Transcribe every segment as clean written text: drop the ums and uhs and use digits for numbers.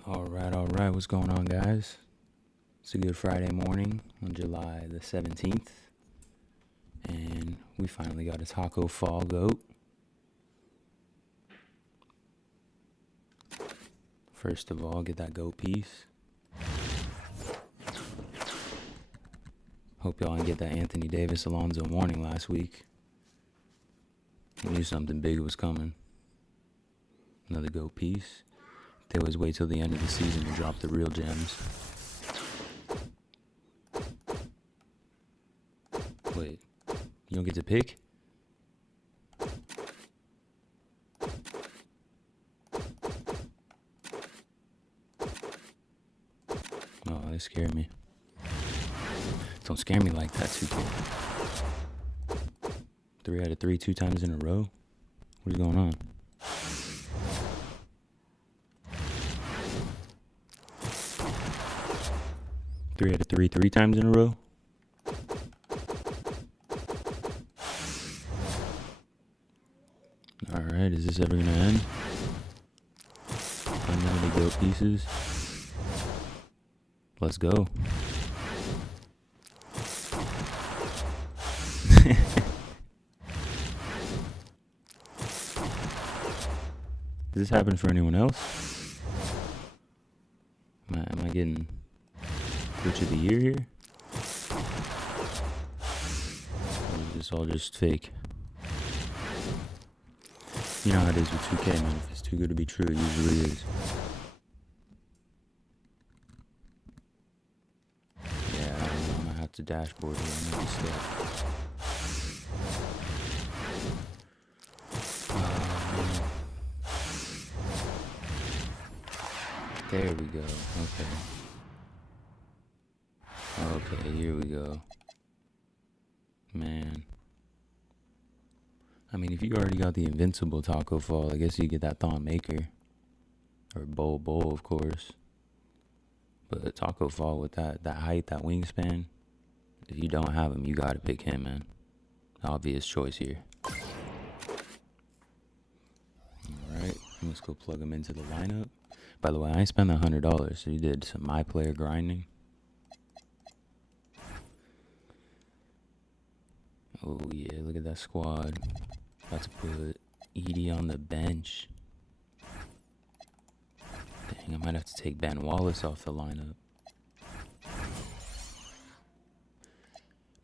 All right. What's going on, guys? It's a good Friday morning on July the 17th, and we finally got a taco fall goat. First of all, get that goat piece. Hope y'all didn't get that Anthony Davis Alonzo warning last week. You knew something big was coming. Another goat piece. They always wait till the end of the season to drop the real gems. Wait, you don't get to pick? Oh, that scared me. Don't scare me like that, 2K. 3 out of 3, 2 times in a row? What is going on? Three out of 3, 3 times in a row? Alright, is this ever gonna end? Unlimited goat pieces. Let's go. Does this happen for anyone else? Am I getting glitch of the year here? Or is this all just fake? You know how it is with 2K, man. If it's too good to be true, it usually is. Yeah, I don't know. I'm gonna have to dashboard here. I'm gonna be stuck. There we go. Okay, here we go. Man. I mean, if you already got the invincible taco fall, I guess you get that thon maker. Or bowl, of course. But taco fall with that height, that wingspan, if you don't have him, you gotta pick him, man. Obvious choice here. Alright, let's go plug him into the lineup. By the way, I spent $100, so you did some my player grinding. Oh yeah, look at that squad. About to put Edie on the bench. Dang, I might have to take Ben Wallace off the lineup.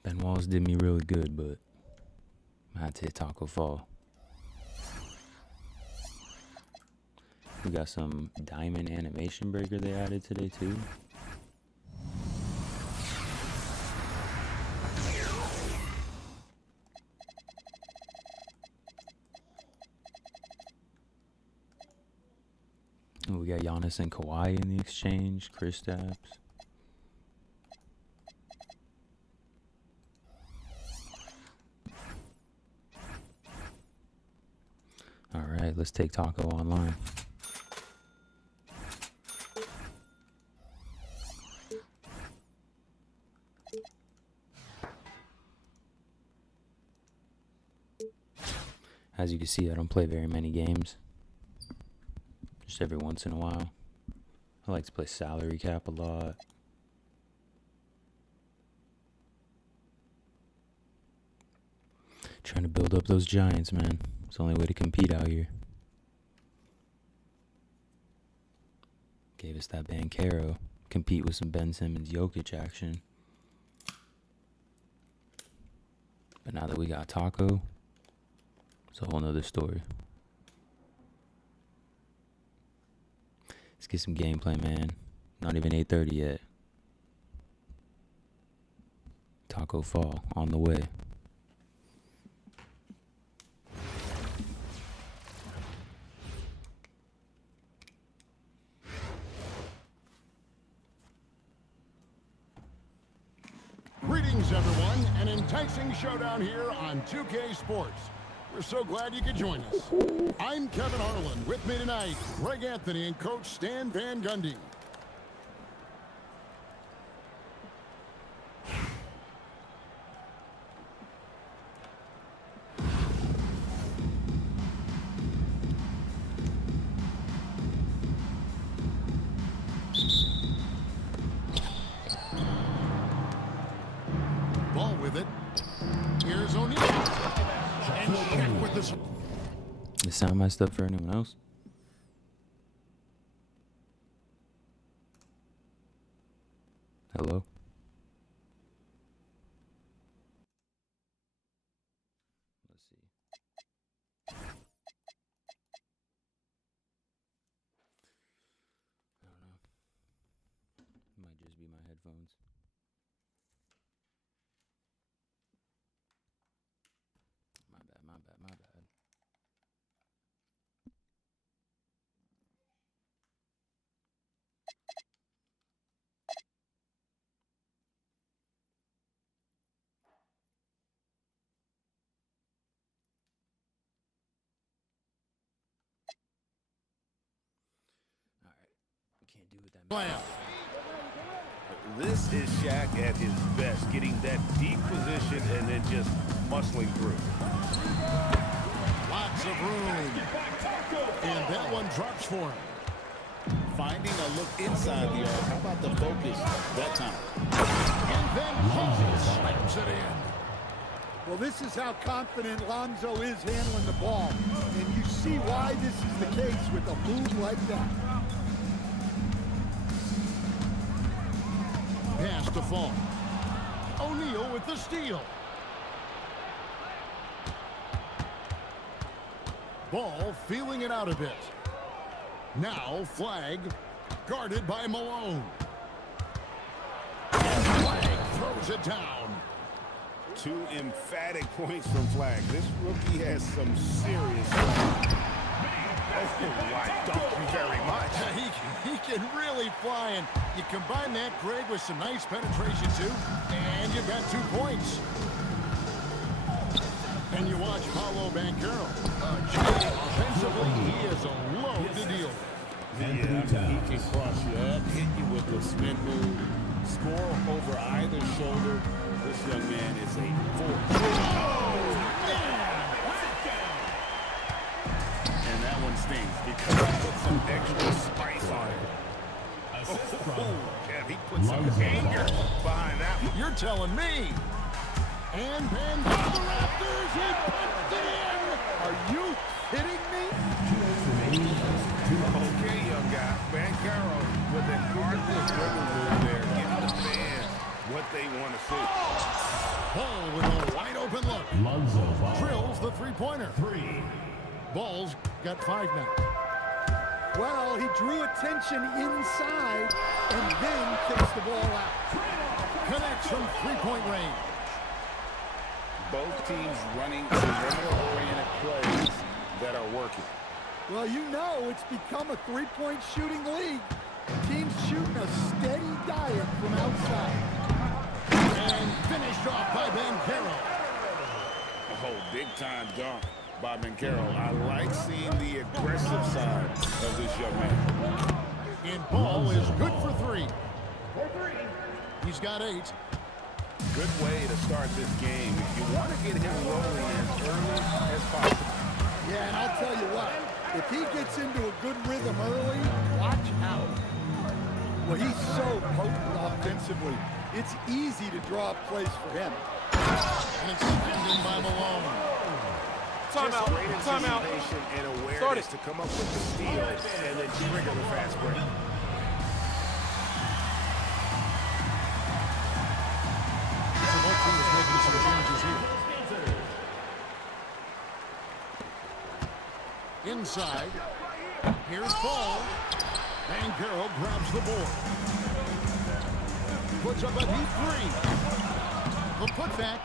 Ben Wallace did me really good, but I had to hit taco fall. We got some diamond animation breaker they added today too. We got Giannis and Kawhi in the exchange, Kristaps. All right, let's take Taco online. As you can see, I don't play very many games. Just every once in a while. I like to play salary cap a lot. Trying to build up those Giants, man. It's the only way to compete out here. Gave us that Bankero. Compete with some Ben Simmons Jokic action. But now that we got Taco, it's a whole nother story. Let's get some gameplay, man. Not even 8:30 yet. Taco fall on the way. Greetings, everyone. An enticing showdown here on 2K Sports. We're so glad you could join us. I'm Kevin Harlan. With me tonight, Greg Anthony and Coach Stan Van Gundy. sound messed up for anyone else? Hello? Let's see. I don't know. It might just be my headphones. My bad, my bad, my bad. All right. Can't do it that much. This is Shaq at his best, getting that deep position and then just muscling through. Lots of room. And that one drops for him. Finding a look inside the arc. How about the focus that time? And then Paul slams it in. Well, this is how confident Lonzo is handling the ball. And you see why this is the case with a move like that. Pass to Fall. O'Neal with the steal. Ball feeling it out a bit. Now flag guarded by Malone. And Flag throws it down. Two emphatic points from Flag. This rookie has some serious. Oh, why, thank you very much. He can really fly, and you combine that, Greg, with some nice penetration, too, and you've got 2 points. And you watch Paolo Banchero. Offensively, he is a load to deal with. Yeah, he can cross you up, hit you with the spin move, score over either shoulder. This young man is a force. And that one stings because he put some extra spice on it. Kev, he put some anger behind that one. You're telling me. And Ben to the Raptors. He puts it in. Are you kidding me? Okay, young guy. Banchero with an Arthur dribble move there, giving the fans what they want to see. Ball with a wide open look. Lonzo Ball. Drills the three-pointer. 3. Ball's got 5 now. Well, he drew attention inside and then kicks the ball out. Connects from three-point range. Both teams running perimeter-oriented plays that are working. Well, you know it's become a three-point shooting league. Teams shooting a steady diet from outside. And finished off by Banchero. Oh, big-time dunk by Banchero. I like seeing the aggressive side of this young man. And Ball is good for 3. He's got 8. Good way to start this game. If you want to get him rolling as early as possible. Yeah, and I'll tell you what, if he gets into a good rhythm early, watch out. Well, he's so potent offensively. It's easy to draw up plays for him. And it's slammed in by Malone. Just great anticipation and awareness to come up with the steal and then trigger the fast break. So both teams making some changes here. Inside. Here's Ball. Banchero grabs the board. Puts up a deep 3. The putback.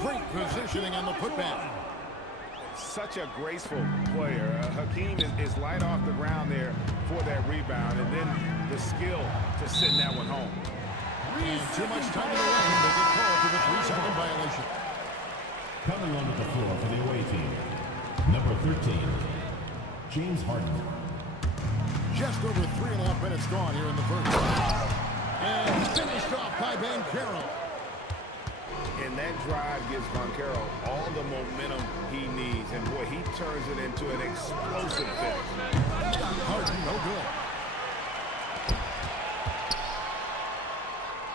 Great positioning on the putback. Such a graceful player. Hakeem is light off the ground there for that rebound, and then the skill to send that one home. And too much time in the lane. They get called for the 3-second violation. Coming onto the floor for the away team, number 13, James Harden. Just over 3.5 minutes gone here in the first. And finished off by Banchero. And that drive gives Banchero all the momentum he needs. And boy, he turns it into an explosive finish. Harden, no good.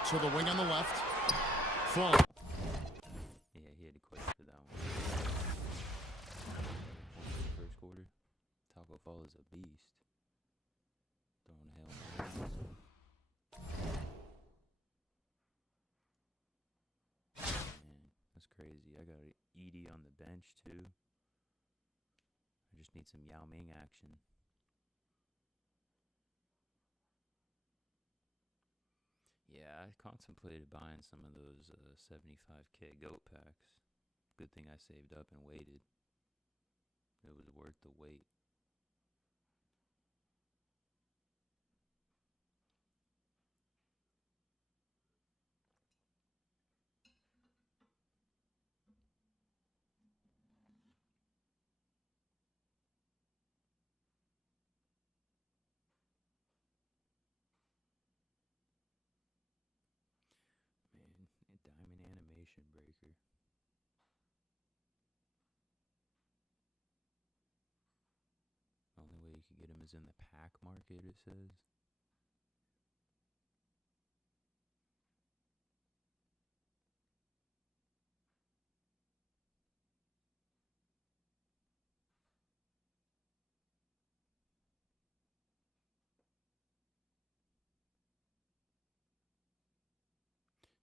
To the wing on the left. Fall. Yeah, he had to quit for that one. First Fall is a beast. Throwing Hail Marys. Man, that's crazy. I got Edie on the bench, too. I just need some Yao Ming action. Yeah, I contemplated buying some of those 75K GOAT packs. Good thing I saved up and waited. It was worth the wait. Man, a diamond animation breaker. Only way you could get him is in the pack market, it says.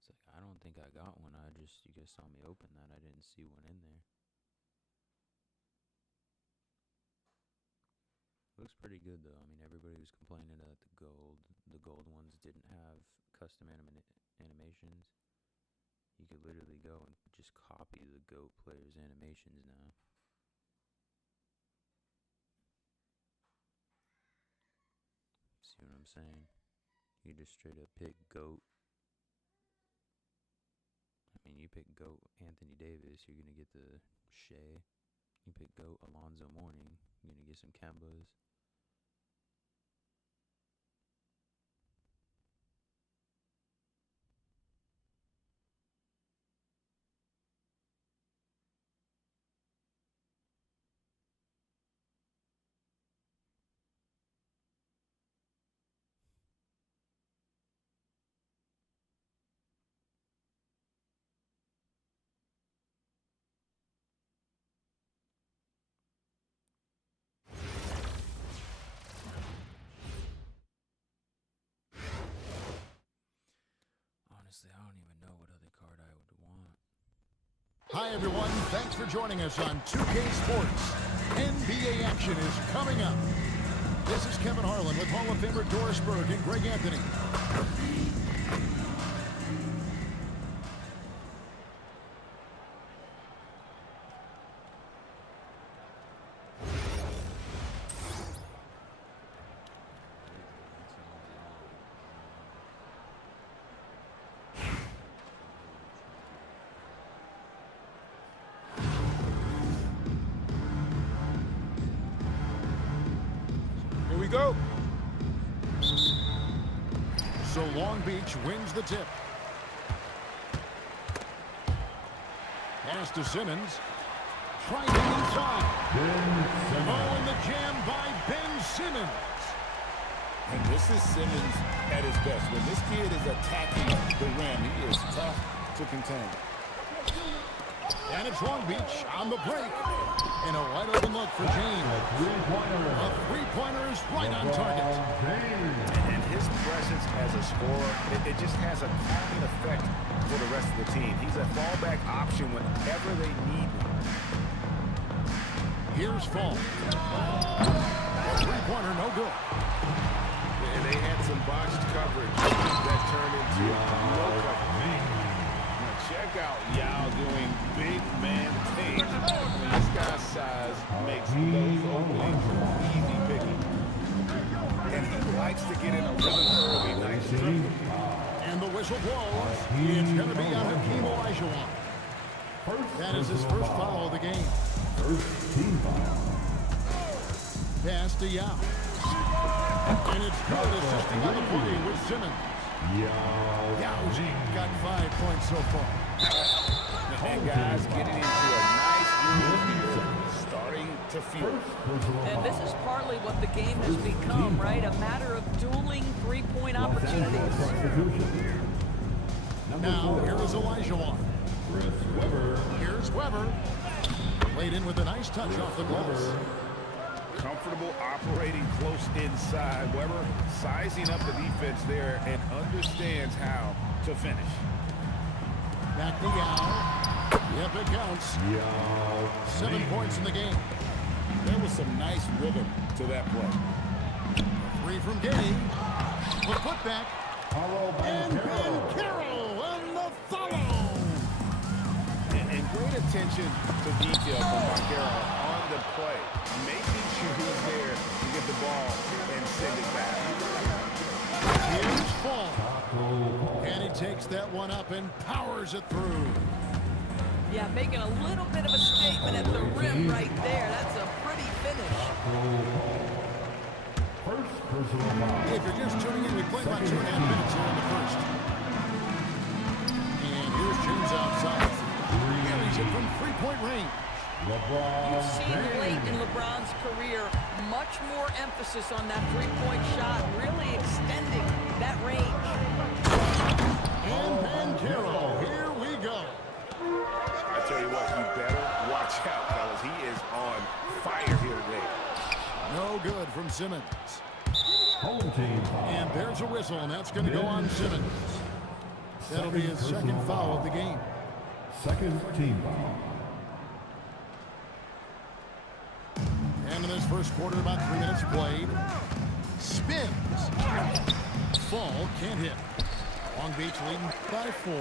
It's like, I don't think I got one. You guys saw me open that. I didn't see one in there. Looks pretty good though. I mean, everybody was complaining that the gold ones didn't have custom animations. You could literally go and just copy the GOAT player's animations now. See what I'm saying? You just straight up pick GOAT. I mean, you pick GOAT Anthony Davis, you're gonna get the Shea. You pick GOAT Alonzo Mourning, you're gonna get some Kembas. Honestly, I don't even know what other card I would want. Hi, everyone. Thanks for joining us on 2K Sports. NBA action is coming up. This is Kevin Harlan with Hall of Famer Doris Berg and Greg Anthony. Here we go. So Long Beach wins the tip. Pass to Simmons. Trying to inside. Oh, and the jam by Ben Simmons. And this is Simmons at his best. When this kid is attacking the rim, he is tough to contain. And it's Long Beach on the break. And a wide open look for James. A three-pointer is right on target. And his presence as a scorer, it just has a calming effect for the rest of the team. He's a fallback option whenever they need him. Here's Fall. A three-pointer, no good. And they had some botched coverage that turned into no coverage. Check out Yao doing big man things. I mean, this guy's size makes those openings easy picking. And he likes to get in a rhythm early. Nice triple. And the whistle blows. It's going to be on Hakeem Olajuwon. That is his first foul of the game. Pass to Yao. And it's good, assisting on the play with Simmons. Yao's got 5 points so far. And guys getting into a nice groove here, starting to feel. And this is partly what the game has become, right? A matter of dueling three-point opportunities. Now, here is Olajuwon. Here's Weber. Played in with a nice touch off the glass. comfortable operating close inside. Weber sizing up the defense there and understands how to finish. Back to Yao. Yep, it counts. 7 points in the game. There was some nice rhythm to that play. 3 from Gay. With putback. And Carroll on the follow. And great attention to detail from Vaquero on the play, making sure he's there to get the ball and send it back. Here's Fall. And he takes that one up and powers it through. Yeah, making a little bit of a statement at the rim right there. That's a pretty finish. If you're just tuning in, we play about 2.5 minutes here in the first. And here's James outside. Carries it from three-point range. You've seen late in LeBron's career much more emphasis on that three-point shot, really extending that range. And Banchero, here we go. I tell you what, you better watch out, fellas. He is on fire here today. No good from Simmons. Home team foul. And there's a whistle, and that's going to go on Simmons. That'll be his second foul of the game. Second team foul. And in this first quarter, about 3 minutes played. Spins. Fall can't hit. Long Beach leading by 4.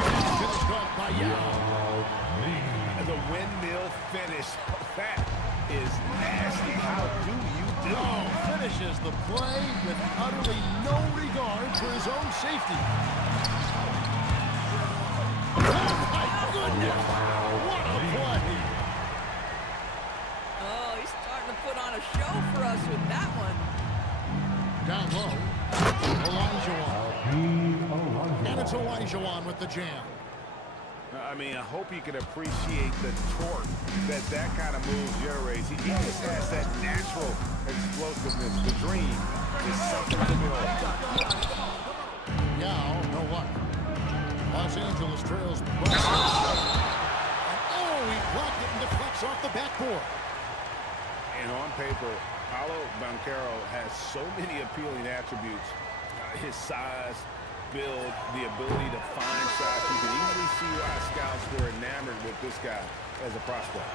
Finished off by Yao. The windmill finish. That is nasty. How do you do? Oh, finishes the play with utterly no regard for his own safety. Oh, my goodness. What a play. Oh, he's starting to put on a show for us with that one. Down low. Elijah. And it's Elijah with the jam. I mean, I hope you can appreciate the torque that kind of move generates. He just has that natural explosiveness. The dream is something to build. Now, no luck. Los Angeles trails. And oh, he blocked it and deflects off the backboard. And on paper, Paolo Banchero has so many appealing attributes. His size, build, the ability to find shots. You can easily see why scouts were enamored with this guy as a prospect.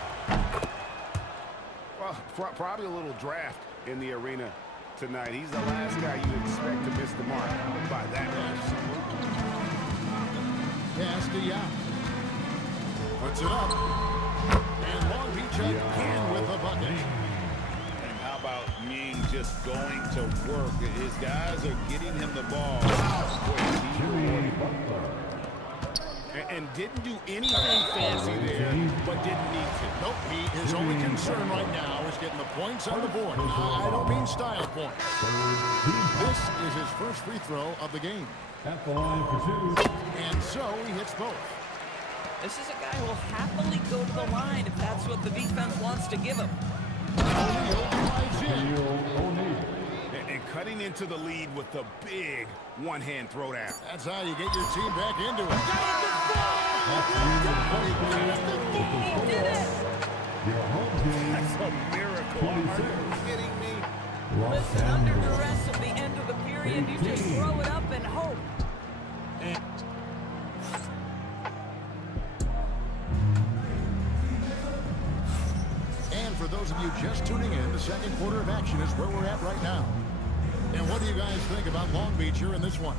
Well, probably a little draft in the arena tonight. He's the last guy you expect to miss the mark by that much. Pass to Yao. Puts it up. And Long Beach again with a bucket. And how about Ming just going to work? His guys are getting him the ball. And didn't do anything fancy there, but didn't need to. Nope, his only concern right now is getting the points on the board. I don't mean style points. This is his first free throw of the game. At the line for 2. And so he hits both. This is a guy who will happily go to the line if that's what the defense wants to give him. O'Neal drives in. And cutting into the lead with the big one-hand throwdown. That's how you get your team back into it. He did it! That's a miracle. Are you kidding me? Listen, under duress at the end of the period, you just throw it up and hope. And for those of you just tuning in, the second quarter of action is where we're at right now. And what do you guys think about Long Beach here in this one?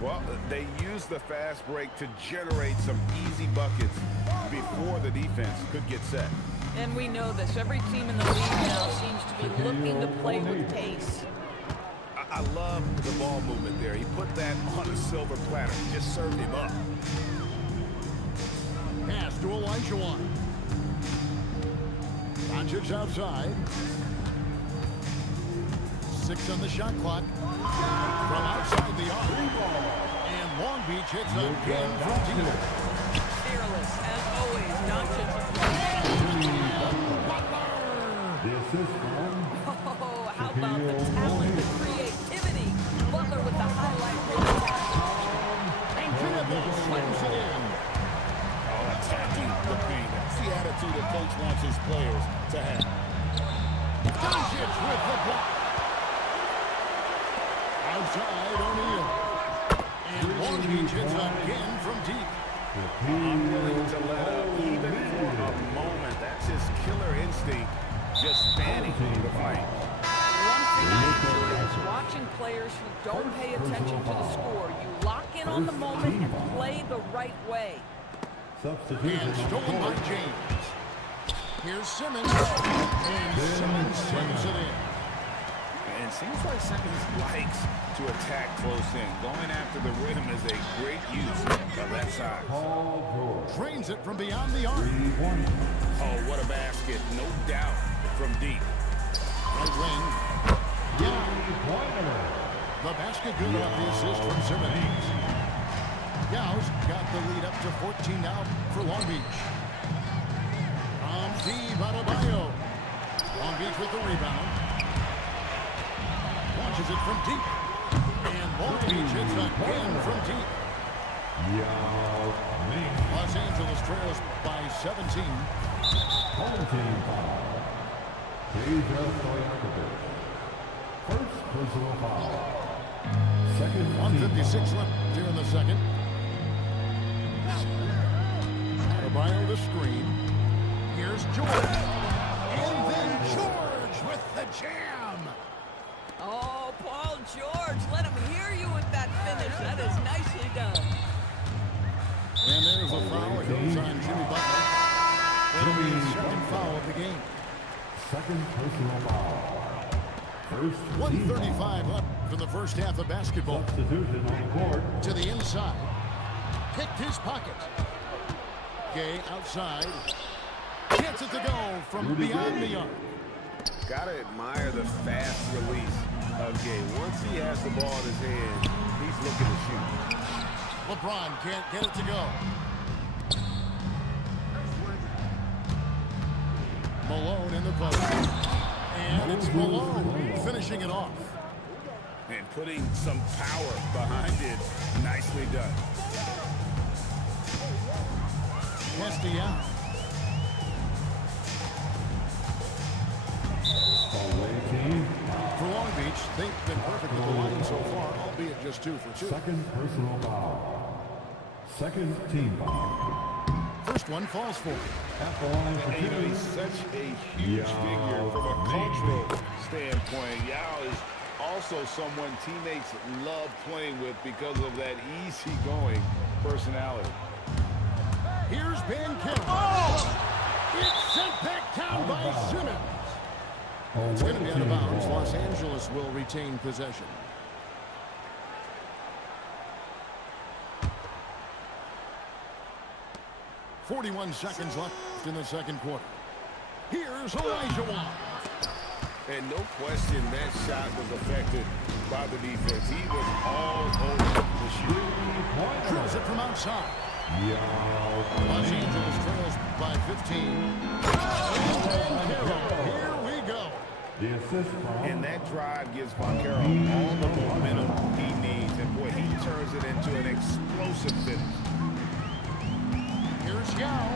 Well, they used the fast break to generate some easy buckets before the defense could get set. And we know this. Every team in the league now seems to be looking to play with pace. I love the ball movement there. He put that on a silver platter. He just served him up. Pass to Elijah. Doncic outside. 6 on the shot clock. From outside the arc. And Long Beach hits again from deep. Fearless, as always. Doncic. The assist from Oh, how about the talent, the creativity? Butler with the highlight reel. And Kennedy slams it in. Attacking the paint. That's the attitude that coach wants his players to have. Doncic with the block. Outside O'Neal. And Long Beach hits again from deep. Unwilling to let up even for a moment. That's his killer instinct, just fanning the flame. One thing I enjoy is watching players who don't pay attention to the score. You lock in on the moment and play the right way. And stolen by James. Here's Simmons. And Simmons sends it in. And it seems like Simmons likes to attack close in. Going after the rim is a great use of that size. Drains it from beyond the arc. Oh, what a basket. No doubt from deep. Right wing. Yeah. The basket good off the assist from Simmons. Yow's got the lead up to 14 now for Long Beach. Adebayo. Long Beach with the rebound. Launches it from deep. And Long Beach hits again from deep. Los Angeles trails by 17. Home team foul. First personal foul. Second 1:56 left here in the second. Adebayo the screen. Here's George. And then George with the jam. Oh, Paul George, let him hear you with that finish. That is nicely done. And there's a foul. It goes on Jimmy Butler. It'll be his second foul of the game. Second personal foul. First 1:35 left for the first half of basketball. substitution on the court. To the inside. Picked his pocket. Gay outside. Gets it to go from beyond the arc. Gotta admire the fast release of Gay. Once he has the ball in his hand, he's looking to shoot. LeBron can't get it to go. Malone in the post. And it's Malone finishing it off. And putting some power behind it. Nicely done. Castellano. Away team. For Long Beach, they've been perfect with the line so far, albeit just 2 for 2. Second personal foul. Second team foul. First one falls for him. At the line for You know, he's two. such a huge figure from a cultural standpoint. Yao is also someone teammates love playing with because of that easygoing personality. Here's Ben Carroll. Oh! It's sent back down by Simmons. It's going to be out of bounds. Los Angeles will retain possession. .41 seconds left in the second quarter. Here's Olajuwon. And no question that shot was affected by the defense. He was all over the shoot. Drills it from outside. Los Angeles trails by 15. Here we go. The assist from And that drive gives Vaquero all the momentum he needs. And boy, he turns it into an explosive finish. Here's Yao.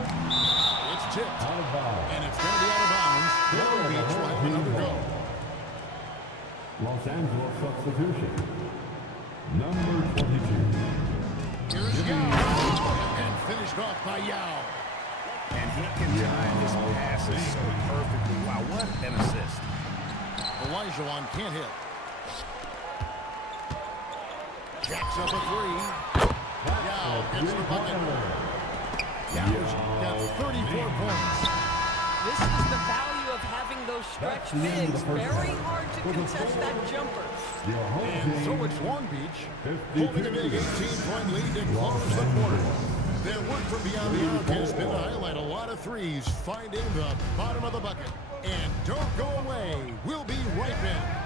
It's tipped. out of bounds. And it's going to be out of bounds. Long Beach will have another go. Los Angeles substitution. Number 22. Here's Yao. And finished off by Yao. And he can time his passes so perfectly. Wow, what an assist. Olajuwon can't hit. Jacks up a three. Yao gets the bucket. Yao's got 34 points. This is the value of having those stretch bigs. Very hard to contest that jumper. Your home And so team. it's Long Beach holding a big 18-point lead to close the quarter. Their work from beyond the arc has been to highlight a lot of threes, finding the bottom of the bucket. And don't go away. We'll be right back.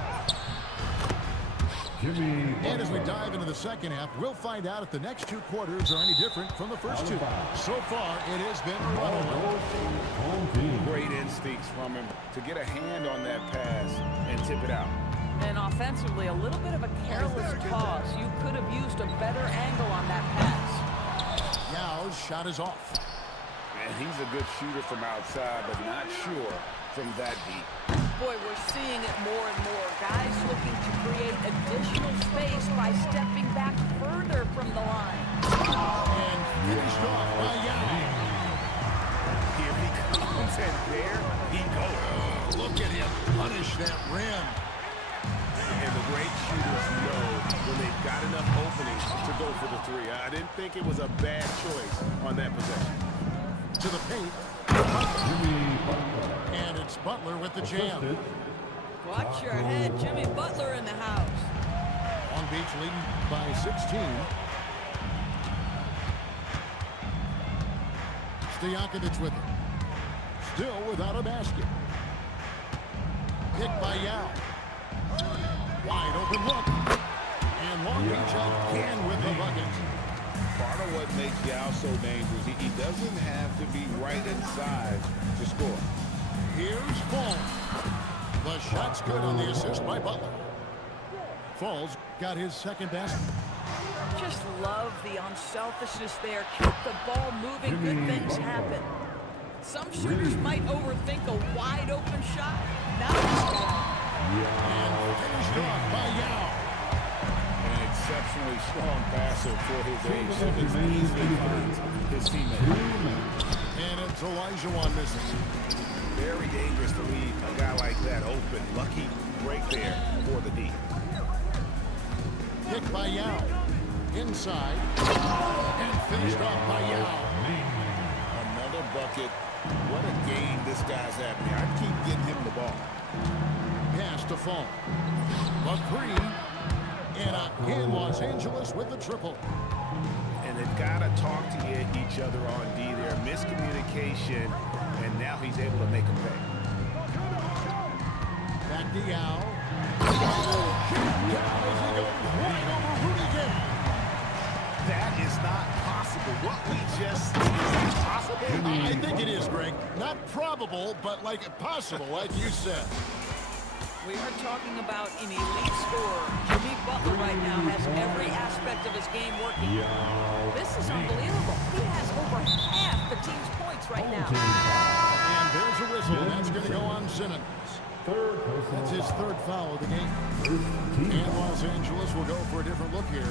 Jimmy. And as we dive into the second half, we'll find out if the next 2 quarters are any different from the first 2. So far, it has been a runaway. Home team. Great instincts from him to get a hand on that pass and tip it out. And offensively, a little bit of a careless toss. You could have used a better angle on that pass. Yao's shot is off. And he's a good shooter from outside, but not sure from that deep. Boy, we're seeing it more and more. Guys looking to create additional space by stepping back further from the line. And finished off by Yao. Here he comes, and there he goes. Look at him punish that rim. And the great shooters know when they've got enough openings to go for the three. I didn't think it was a bad choice on that possession. To the paint. And it's Butler with the jam. Watch your head. Jimmy Butler in the house. Long Beach leading by 16. Stojakovic with it. Still without a basket. Picked by Yao. Wide open look. And Long Beach again with the bucket. Part of what makes Yao so dangerous, he doesn't have to be right inside to score. Here's Fall. The shot's good on the assist by Butler. Falls got his second basket. Just love the unselfishness there. Keep the ball moving. Good things happen. Some shooters might overthink a wide open shot. Now this guy. And finished off by Yao. An exceptionally strong passer for his age. Simmons easily finds his teammate. And it's Elijah missing. Very dangerous to leave a guy like that open. Lucky break there for the D. Picked by Yao. Inside. And finished off by Yao. Another bucket. What a game this guy's having. I keep getting him the ball. Pass to Fall. A three. And again, Los Angeles with the triple. And they've got to talk to each other on D there. Miscommunication. And now he's able to make them pay. Back to Yao. He goes right over Rudy Gay. That is not possible. What we just see is possible. I think it is, Greg. Not probable, but like possible, like you said. We are talking about an elite scorer. Jimmy Butler right now has every aspect of his game working. This is unbelievable. He has over half the team's points right now. And there's a whistle. That's going to go on Simmons. That's his third foul of the game. And Los Angeles will go for a different look here.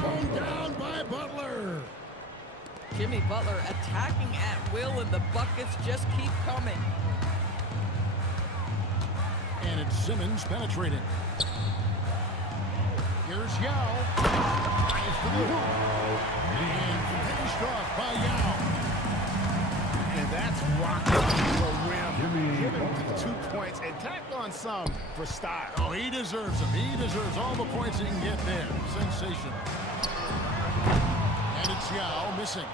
Thrown down by Butler. Jimmy Butler attacking at will, and the buckets just keep coming. And it's Simmons penetrating. Here's Yao. Drives to the hoop. And finished off by Yao. And that's rocking to the rim. Give him 2 points and tacked on some for style. Oh, he deserves them. He deserves all the points he can get there. Sensational. And it's Yao missing.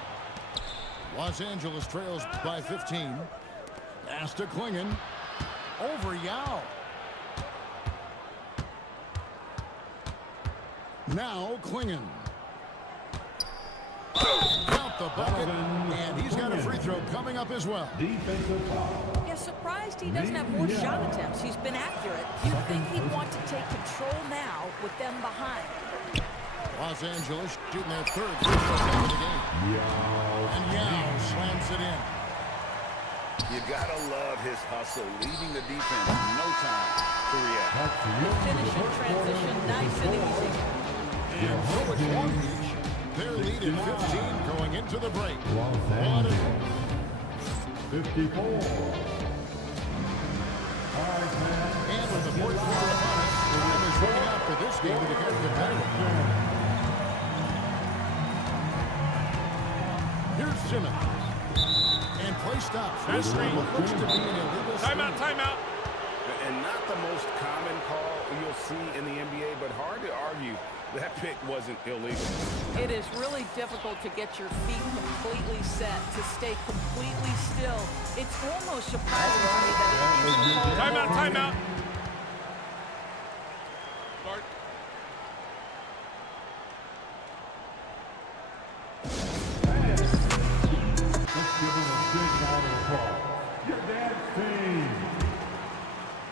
Los Angeles trails by 15. Pass to Klingon. Over Yao. Now Klingon. Count the bucket. And he's got a free throw coming up as well. Yeah, surprised he doesn't have more shot attempts. He's been accurate. You'd think he'd want to take control now with them behind. Los Angeles shooting their third free throw of the game. And Yao slams it in. You gotta love his hustle, leaving the defense no time to react. Finishing transition, nice and easy. And so it's Long Beach. Their lead at 15 going into the break. 54. And with the fourth quarter upon us, the time is running out for this game to become competitive. Here's Simmons. And play stops. This looks to be an illegal Timeout. And not the most common call you'll see in the NBA, but hard to argue that pick wasn't illegal. It is really difficult to get your feet completely set, to stay completely still. It's almost surprising to me that it isn't called. Timeout. Bart.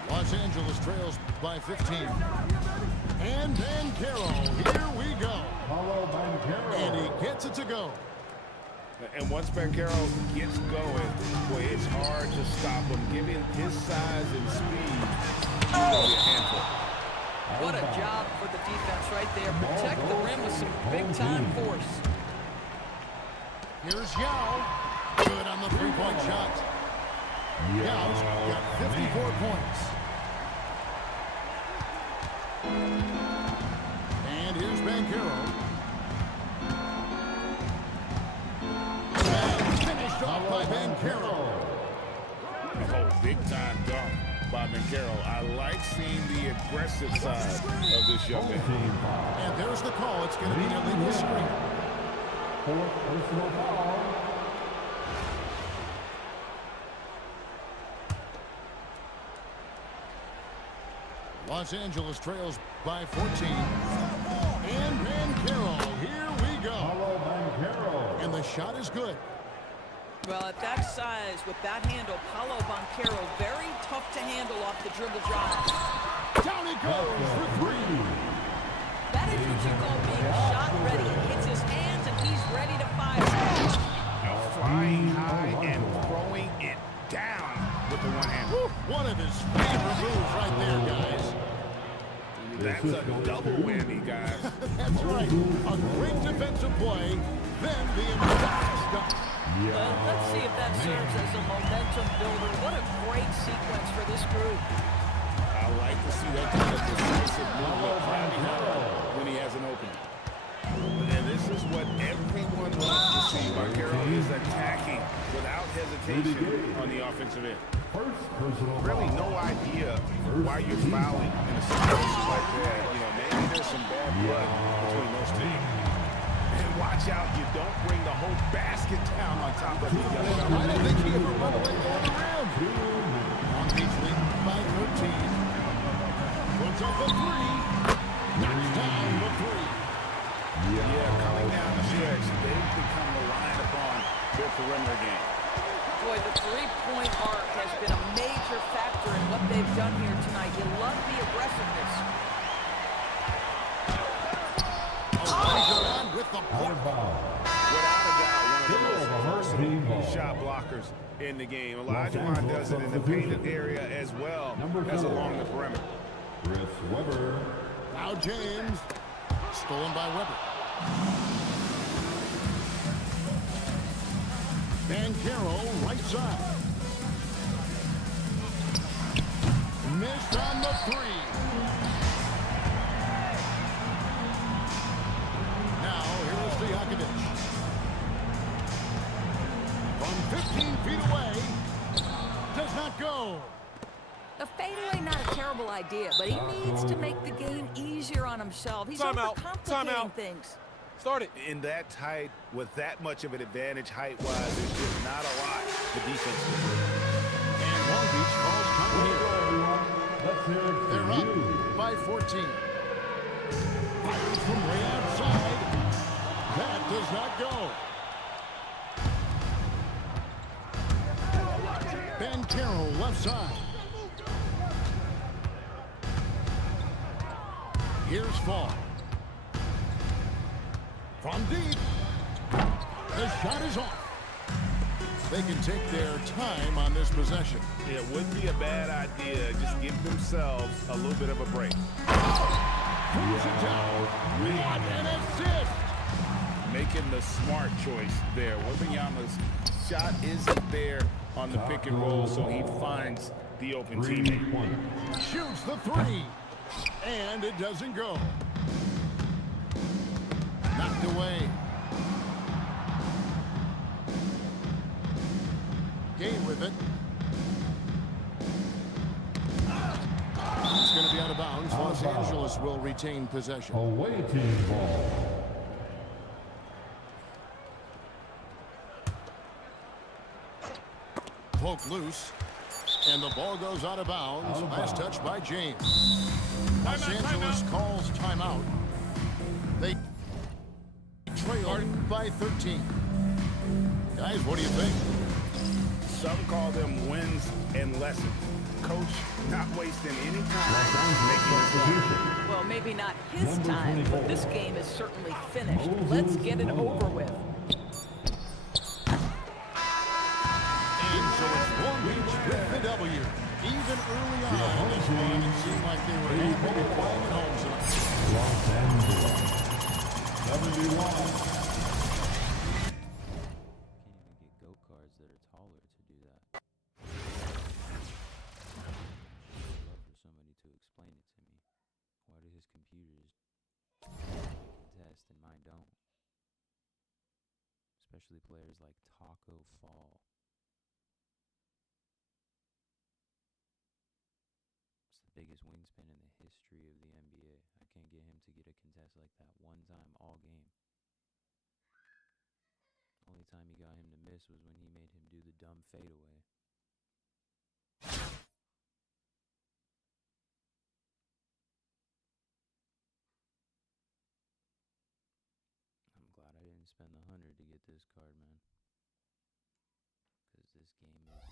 Los Angeles trails by 15. And Bancaro, here we go. And he gets it to go. And once Bancaro gets going, boy, it's hard to stop him. Given his size and speed, he's going to be a handful. What a job for the defense right there. Protect the rim with some big-time force. Here's Yao. Good on the three-point shot. Yao's got 54 points. And here's Bancaro. And finished off by Bancaro. Oh, big-time dunk by Bancaro. I like seeing the aggressive side of this young man. And there's the call. It's going to be an illegal screen. Fourth personal foul. Los Angeles trails by 14. And Bancaro, here we go. Paulo Bancaro. And the shot is good. Well, at that size, with that handle, Paulo Bancaro, very tough to handle off the dribble drive. Down he goes for three. That is what you call being shot ready. Hits his hands, and he's ready to fire. Flying high and throwing it down with the one hand. One of his favorite moves right there, guys. That's a double whammy, guys. That's right. A great defensive play, then the emphatic dunk. Let's see if that serves as a momentum builder. What a great sequence for this group. I like to see that kind of decisive move when he has an opening. And this is what everyone wants to see. Bancaro is attacking without hesitation on the offensive end. Really no idea why you're fouling in a situation like that. You know, maybe there's some bad blood between those two. And watch out, you don't bring the whole basket down on top of the other. I don't think he ever run away on the rim. Long Beach leading by 13. Puts up a three. Knocks down the three. Yeah, coming down the stretch, they've become reliant upon their perimeter game. Boy, the three-point arc has been a major factor in what they've done here tonight. You love the aggressiveness. With the block. Without a doubt, one of the most versatile shot blockers in the game. Olajuwon does it in the painted area as well as along the perimeter. Chris Webber. Now James. Stolen by Webber. Bancaro, right side. Missed on the three. Now, here's Stojakovic. From 15 feet away. Does not go. A fadeaway, not a terrible idea, but he needs to make the game easier on himself. He's overcomplicating things. Start it. In that tight, with that much of an advantage height-wise, there's just not a lot the defense can do. And Long Beach calls time here. Let's hear it They're for you. up by 14. Fires from way outside. That does not go. Bancaro left side. Here's Fall. From deep. The shot is off. They can take their time on this possession. It wouldn't be a bad idea. Just give themselves a little bit of a break. Brings it down. What an assist. Making the smart choice there. Wembanyama's shot isn't there on the pick and roll, so he finds the open teammate. Shoots the three. And it doesn't go. Knocked away. Gay with it. It's going to be out of bounds. Los Angeles will retain possession. Away team ball. Poke loose. And the ball goes out of bounds. Nice touch by James. Los Angeles calls timeout. They trail by 13. Guys, what do you think? Some call them wins and lessons. Coach not wasting any time making a stop. Well, maybe not his time, but this game is certainly finished. Let's get it over with. with the W. Even early on in this game, it seemed like they were happy to be playing at home tonight. Los Angeles. 71. Can't even get goat cards that are taller to do that. I'd love for somebody to explain it to me. Why do his computers contest and mine don't? Especially players like TACKO Fall. It's the biggest wingspan in the history of the NBA. I can't get him to get a contest like that one time all game. Only time he got him to miss was when he made him do the dumb fadeaway. I'm glad I didn't spend the 100 to get this card, man. Because this game is now.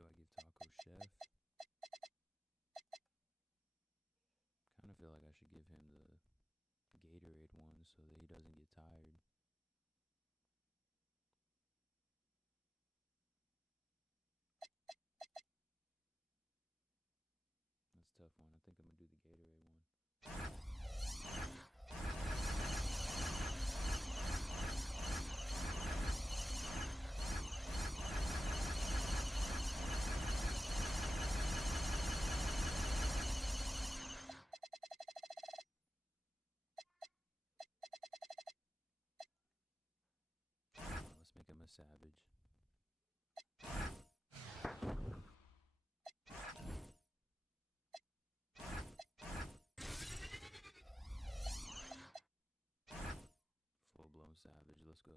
Do I give Taco Chef? Kind of feel like I should give him the Gatorade one so that he doesn't get tired. That's a tough one. I think I'm going to do the Gatorade one. Let's make him a savage. Full-blown savage. Let's go.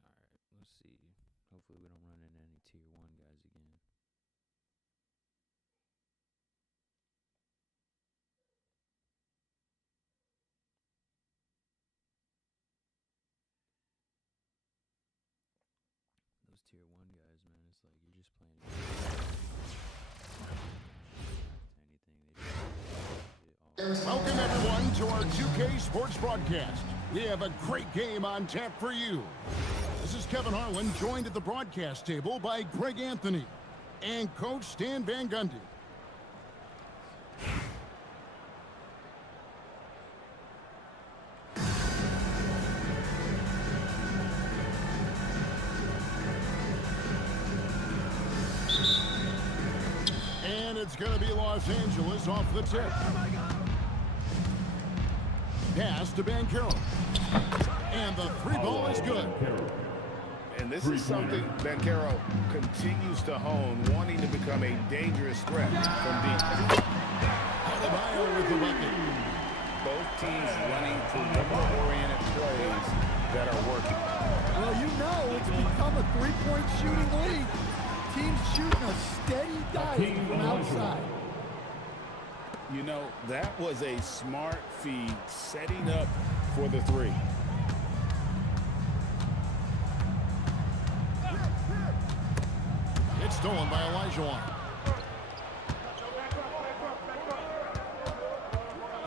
Alright, let's see. Hopefully we don't run into any tier 1 guys again. Those tier 1 guys, man, it's like you're just playing anything. Welcome everyone to our 2K Sports broadcast. We have a great game on tap for you. This is Kevin Harlan, joined at the broadcast table by Greg Anthony and Coach Stan Van Gundy. And it's going to be Los Angeles off the tip. Pass to Banchero. And the 3-ball is good. And this is something Banchero continues to hone, wanting to become a dangerous threat from deep. Adebayo with the bucket. Both teams running perimeter-oriented plays that are working. Well, you know it's become a three-point shooting league. Teams shooting a steady dive from outside. You know, that was a smart feed setting up for the three. It's stolen by Elijah.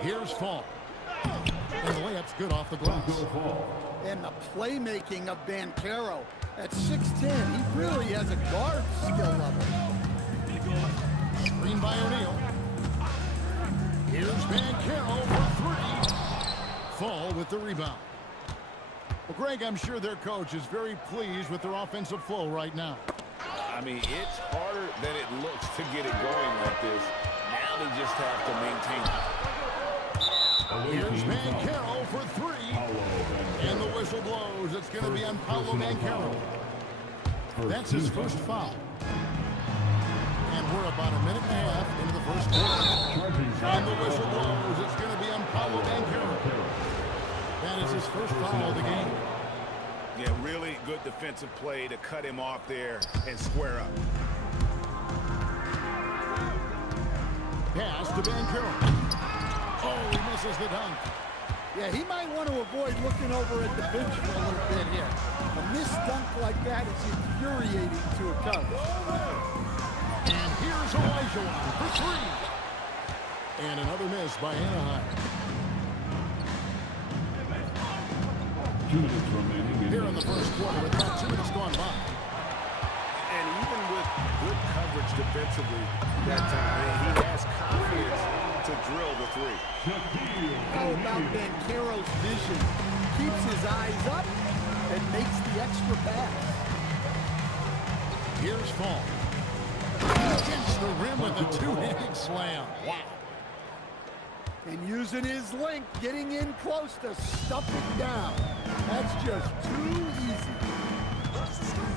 Here's Fall. And the layup's good off the glass. And the playmaking of Banchero. At 6'10", he really has a guard skill level. Screen by O'Neal. Here's Banchero for 3. Fall with the rebound. Well, Greg, I'm sure their coach is very pleased with their offensive flow right now. I mean, it's harder than it looks to get it going like this. Now they just have to maintain it. Here's Banchero for 3. And the whistle blows. It's going to be on Paolo Banchero. That's his first foul. And we're about a minute and a half into the first quarter. And the whistle blows. It's going to be on Paolo Banchero. That is his first foul of the game. Yeah, really good defensive play to cut him off there and square up. Pass to Van Carroll. Oh, he misses the dunk. Yeah, he might want to avoid looking over at the bench for a little bit here. A missed dunk like that is infuriating to a coach. And here's Olajuwon for three. And another miss by Anaheim. 2 minutes remaining. Here in the first quarter with about 2 minutes gone by. And even with good coverage defensively that time, he has confidence to drill the three. How about Banchero's vision? Keeps his eyes up and makes the extra pass. Here's Fall. Against the rim with a two-handed slam. Wow. And using his length, getting in close to stuff it down. That's just too easy.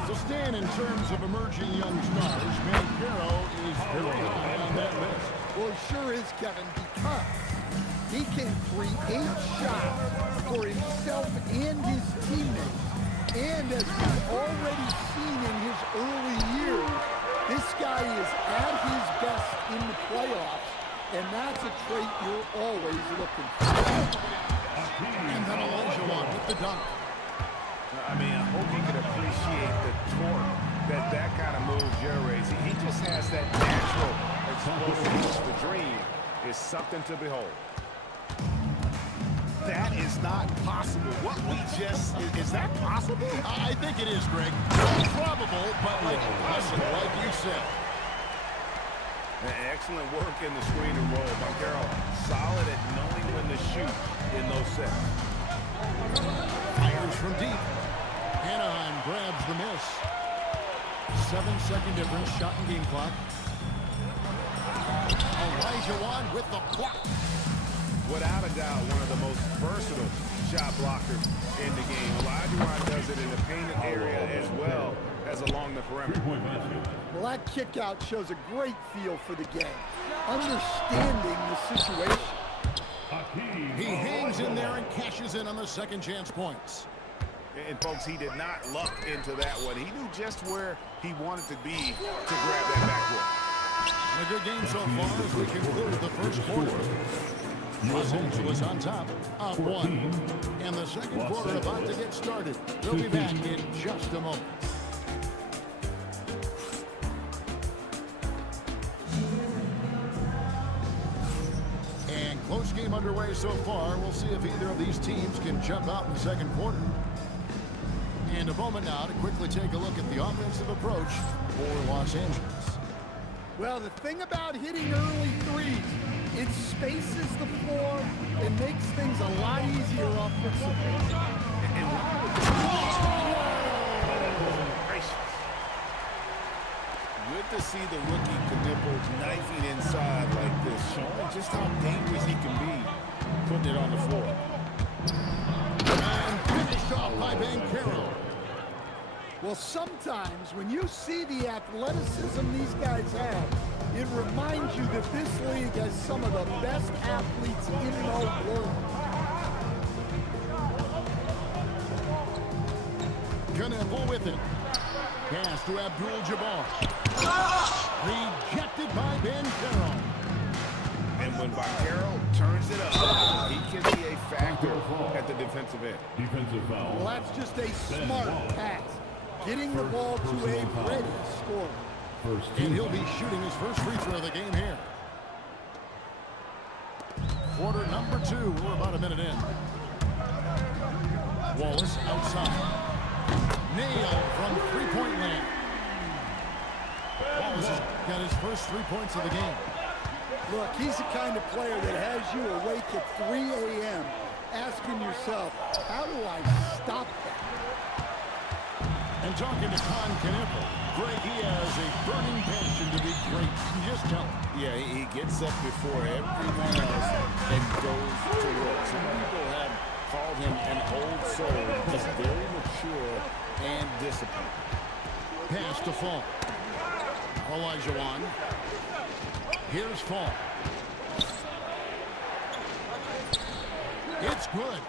So Stan, in terms of emerging young stars, Banchero is very high on that list. Well, he sure is, Kevin, because he can create shots for himself and his teammates. And as we've already seen in his early years, this guy is at his best in the playoffs, and that's a trait you're always looking for. And then Olajuwon with the dunk. I mean, I hope you can appreciate the torque that kind of move generates. He just has that natural explosiveness. The dream is something to behold. That is not possible. What we just, is that possible? I think it is, Greg. Probable, but like possible, like you said. Excellent work in the screen and roll. Banchero solid at knowing when to shoot in those sets. Fires from deep. Anaheim grabs the miss. 7-second difference, shot and game clock. Olajuwon with the block. Without a doubt, one of the most versatile shot blockers in the game. Olajuwon does it in the painted area as well as along the perimeter. Well, that kick out shows a great feel for the game, understanding the situation. He hangs in there and cashes in on the second chance points. And folks, he did not luck into that one. He knew just where he wanted to be to grab that backboard. A good game so far as we conclude the first quarter. Los Angeles on top, up 1. And the second quarter about to get started. We'll be back in just a moment. And close game underway so far. We'll see if either of these teams can jump out in the second quarter. And a moment now to quickly take a look at the offensive approach for Los Angeles. Well, the thing about hitting early threes, it spaces the floor and makes things a lot easier offensively. Good to see the rookie Knipple knifing inside like this, showing just how dangerous he can be putting it on the floor. And finished off by Banchero. Well, sometimes when you see the athleticism these guys have, it reminds you that this league has some of the best athletes in the world. Knipple with it. Pass to Abdul-Jabbar. Rejected by Banchero. And when Banchero turns it up, he can be a factor at the defensive end. Defensive foul. Well, that's just a smart pass. Getting the ball to a ready scorer. And he'll be shooting his first free throw of the game here. Quarter number 2. We're about a minute in. Wallace outside. Nailed from three-point land. Wallace has got his first 3 points of the game. Look, he's the kind of player that has you awake at 3 a.m. asking yourself, how do I stop that? And talking to Knipple, Greg, he has a burning passion to be great. Just tell him. Yeah, he gets up before everyone else and goes to work. Some people have called him an old soul, just very mature and disciplined. Pass to Fall. Olajuwon. Here's Fall. It's good.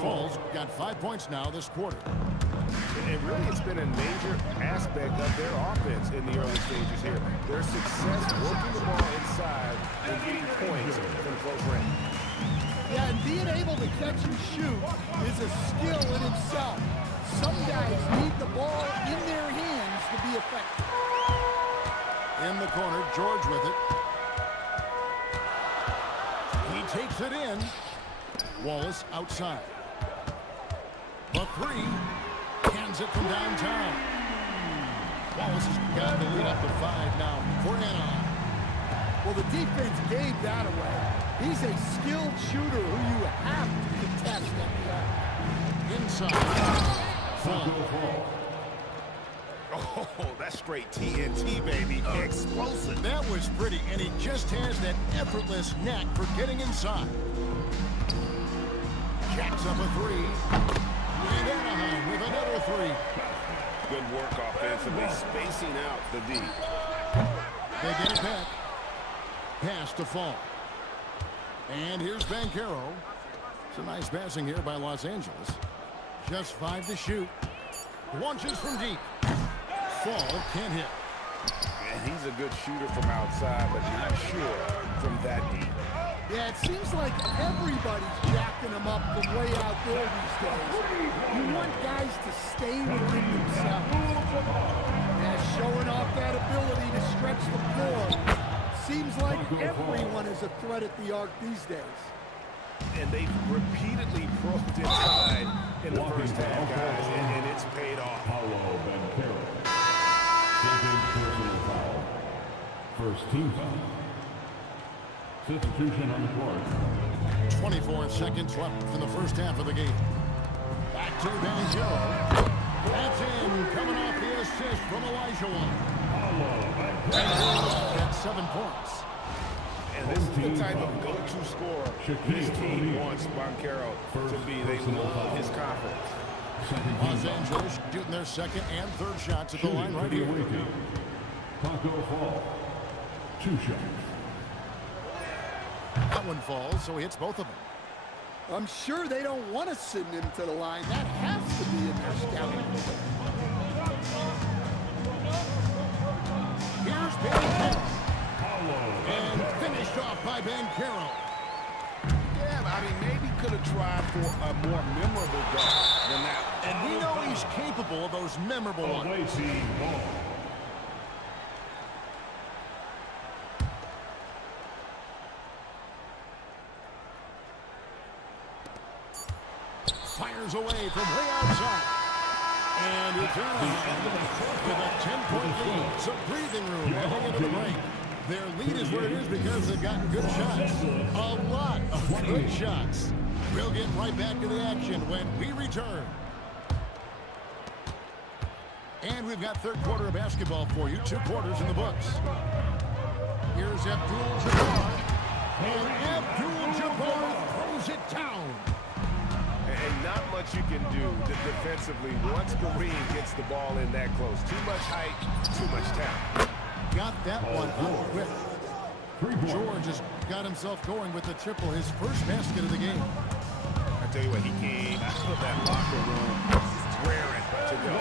Fall's got 5 points now this quarter. And really, it's been a major aspect of their offense in the early stages here. Their success working the ball inside outside and getting points from close range. Yeah, and being able to catch and shoot is a skill in itself. Some guys need the ball in their hands to be effective. In the corner, George with it. He takes it in. Wallace outside. The three. Hands it from downtown. Wallace has got the lead up to 5 now for Anaheim. Well, the defense gave that away. He's a skilled shooter who you have to contest at the arc. Inside. Oh, that's straight TNT, baby. Explosive. That was pretty, and he just has that effortless knack for getting inside. Jacks up a 3. And Anaheim with another 3. Good work offensively, spacing out the D. They get it back. Pass to Fall. And here's Banchero. It's a nice passing here by Los Angeles. Just 5 to shoot. Launches from deep. Fall can't hit. And he's a good shooter from outside, but not sure from that deep. Yeah, it seems like everybody's jacking them up from way out there these days. You want guys to stay within themselves. Yeah, showing off that ability to stretch the floor. Seems like everyone is a threat at the arc these days. And they've repeatedly probed inside in the first half, guys, and it's paid off. Paulo Banchero. Second personal foul. First team foul. Substitution on the court. 24 seconds left in the first half of the game. Back to Banchero. That's in, coming off the assist from Elijah. That's 7 points. And this is the type of go-to scorer this team wants Banchero to be. They love his confidence. Los Angeles shooting their second and third shots at the line right here. TACKO Fall. 2 shots. That one falls, so he hits both of them. I'm sure they don't want to send him to the line. That has to be in their scouting. Here's Banchero. And finished off by Banchero. Yeah, I mean, maybe could have tried for a more memorable dunk than that. And we know he's capable of those memorable ones. Fires away from way outside. And it's with a 10-point lead. Some breathing room heading into the break. Their lead is where it is because they've gotten good shots. A lot of good shots. We'll get right back to the action when we return. And we've got third quarter of basketball for you. 2 quarters in the books. Here's Abdul-Jabbar. And Abdul-Jabbar throws it down. And not much you can do defensively once Kareem gets the ball in that close. Too much height, too much talent. Got that one out quick. George has got himself going with the triple, his first basket of the game. I tell you what, he came out of that locker room raring to go.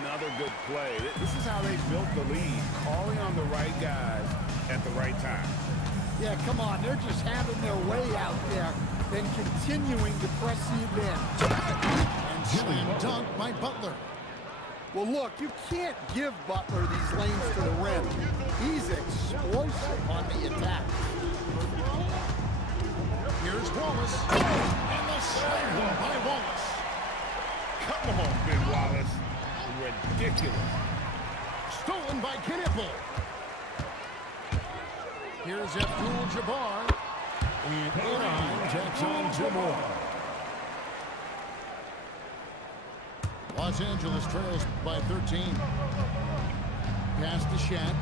Another good play. This is how they built the lead, calling on the right guys at the right time. Yeah, come on, they're just having their way out there and continuing to press the advantage. And slam dunk by Butler. Well, look, you can't give Butler these lanes to the rim. He's explosive on the attack. Here's Wallace. And the slam by Wallace. Come on, Ben Wallace. Ridiculous. Stolen by Knipple. Here's Abdul-Jabbar. And Anaheim jacks on 2 more. Los Angeles trails by 13. Pass to Shaq.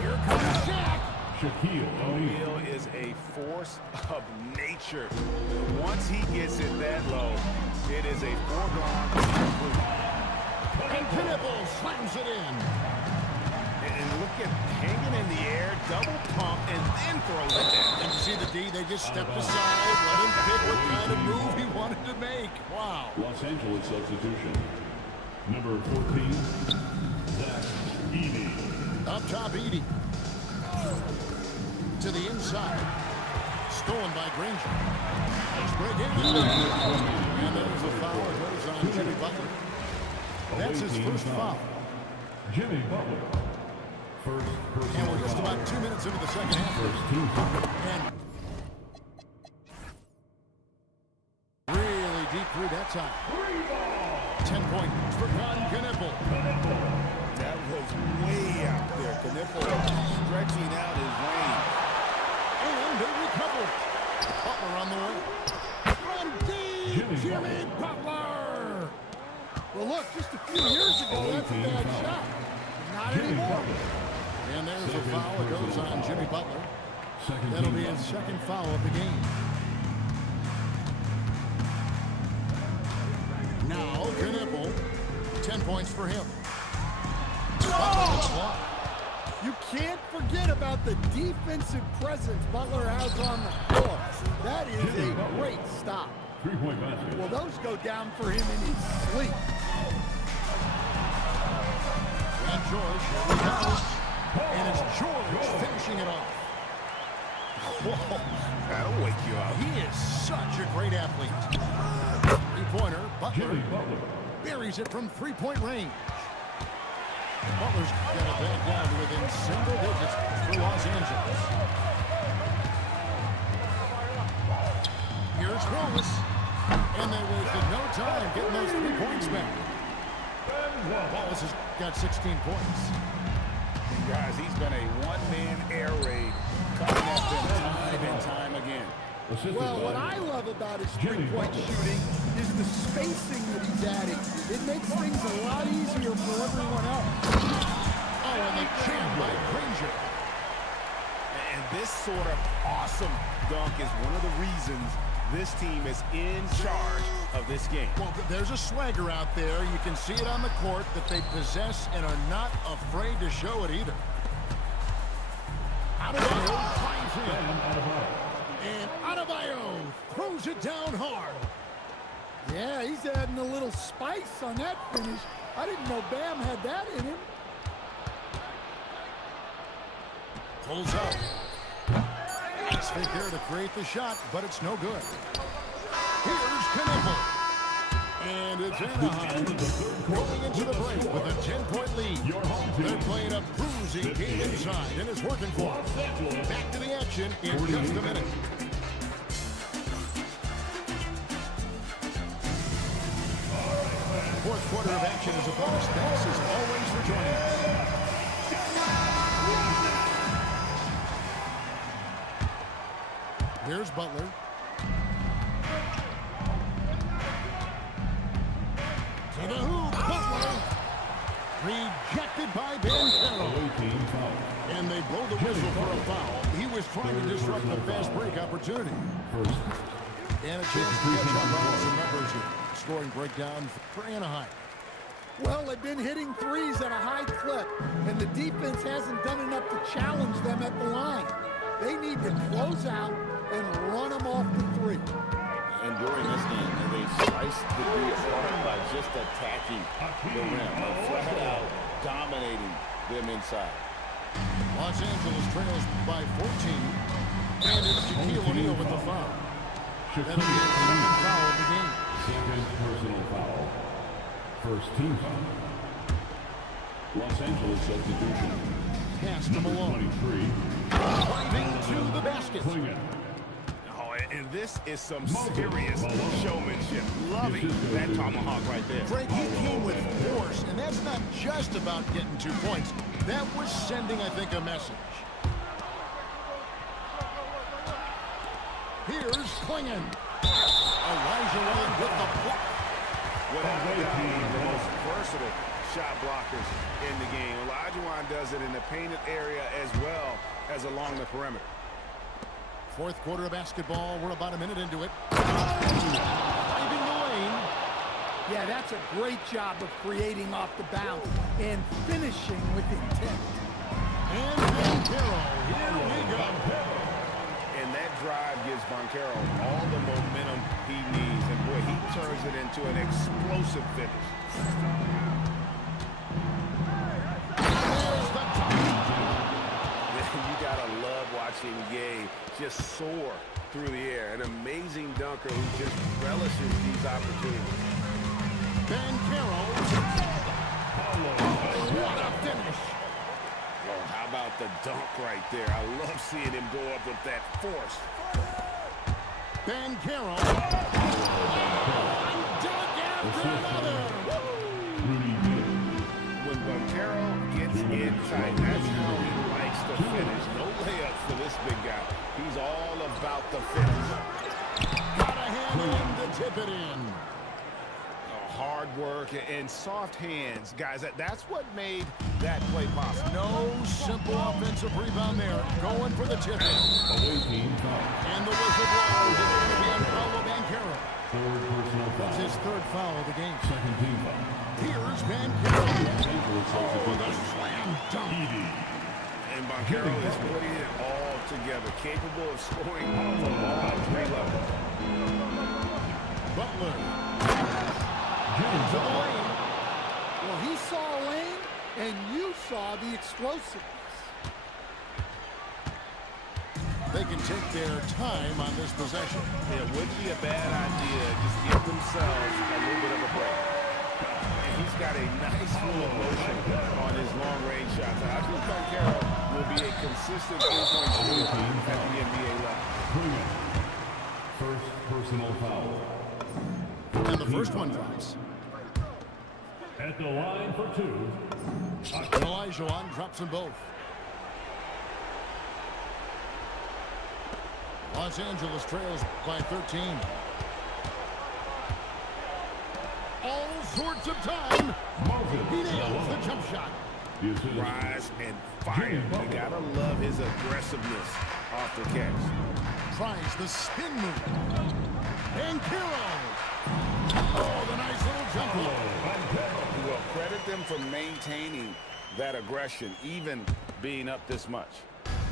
Here comes Shaq. Shaquille O'Neal is a force of nature. Once he gets it that low, it is a foregone conclusion. And Knipple slams it in. And look at hanging in the air, double pump, and then throws it down. And you see the D, they just stepped aside, let him pick what kind of move he wanted to make. Wow. Los Angeles substitution. Number 14, Zach Edey. Up top, Edey. To the inside. Stolen by Granger. Nice break in. And there's a foul. It goes on Jimmy Butler. That's his first foul. Jimmy Butler. First personal And we're just foul. about 2 minutes into the second half. First team foul. And really deep through that time. 10 points for Ron Knippel. That was way out there. Knippel stretching out his range. And they recover. Butler on the way. From deep, Jimmy Butler. Well, look, just a few years ago, that's a bad shot. Not anymore. And there's a foul. It goes on Jimmy Butler. Second That'll team be foul. his second foul of the game. Now, Knippel. 10 points for him. You can't forget about the defensive presence Butler has on the floor. That is a great stop. Three-point basket. Well, those go down for him in his sleep. And George, here he goes. And it's George finishing it off. Whoa, that'll wake you up. He is such a great athlete. Three-pointer, Butler Jimmy Butler. buries it from three-point range. Butler's got it back down to within single digits for Los Angeles. Here's Wallace. And they wasted no time getting those 3 points back. Wallace has got 16 points. Guys, he's been a one-man air raid coming at them time and time again. Assisted Well, what by I love about his Jimmy three-point Butler. shooting is the spacing that he's adding. It makes things a lot easier for everyone else. Oh, and the jam by Granger. And this sort of awesome dunk is one of the reasons this team is in charge of this game. Well, there's a swagger out there. You can see it on the court that they possess and are not afraid to show it either. Adebayo finds him. And Adebayo throws it down hard. Yeah, he's adding a little spice on that finish. I didn't know Bam had that in him. Pulls up. Nice fake there to create the shot, but it's no good. Here's Knippel. And it's Anaheim going into the break with a 10-point lead. They're playing a cruising game inside, and it's working for them. Back to the action in just a minute. Fourth quarter of action is upon us. Thanks as always for joining us. Here's Butler. To the hoop, Butler. Rejected by Bancaro. And they blow the whistle for a foul. He was trying to disrupt the fast break opportunity. And a chance to catch up on some numbers here. Scoring breakdown for Anaheim. Well, they've been hitting threes at a high clip, and the defense hasn't done enough to challenge them at the line. They need to close out and run them off the three. And during this game, they sliced the D apart by just attacking the rim. Flat out dominating them inside. Los Angeles trails by 14. And it's Shaquille O'Neal with the foul. That'll be his second foul of the game. Second personal foul. First team foul. Los Angeles substitution. Pass to Malone. 23. Driving to the basket. Klingon. Oh, and this is some serious showmanship. Loving that tomahawk right there. Frank, he came with force, and that's not just about getting 2 points. That was sending, I think, a message. Here's Klingon. Elijah Wan with the block. Without a doubt, one of the most versatile shot blockers in the game. Olajuwon does it in the painted area as well as along the perimeter. Fourth quarter of basketball. We're about a minute into it. Driving the lane. Yeah, that's a great job of creating off the bounce and finishing with intent. And Bancaro. Here we go. And that drive gives Boncaro all the momentum he needs. And boy, he turns it into an explosive finish. There's the top. You got a watching Ye just soar through the air. An amazing dunker who just relishes these opportunities. Bankero. What a finish. Oh, how about the dunk right there? I love seeing him go up with that force. Bankero. One dunk after another. When Bankero gets in tight, that's how he likes to finish. No layups for this big guy. He's all about the finish. Got a hand in to tip it in. Hard work and soft hands. Guys, that's what made that play possible. No simple offensive rebound there. Going for the tip in. And the whistle blows. It's going to be on Paulo Bankero. That's his third foul of the game. Here's Bankero. Oh, the slam dunk. And Bankero is putting it all together, capable of scoring from all three levels. Butler. Into the lane. Well, he saw a lane, and you saw the explosiveness. They can take their time on this possession. It wouldn't be a bad idea. Just give themselves a little bit of a break. And he's got a nice full of motion on his long-range shots. I think Bankero will be a consistent three-point shooter at the NBA level. First personal foul. And the first one drops. At the line for two. Olajuwon drops them both. Los Angeles trails by 13. All sorts of time. He nails the jump shot. Rise and fire. You gotta love his aggressiveness off the catch. Tries the spin move. Bankero. Oh, the nice little jump ball. Well, credit them for maintaining that aggression, even being up this much.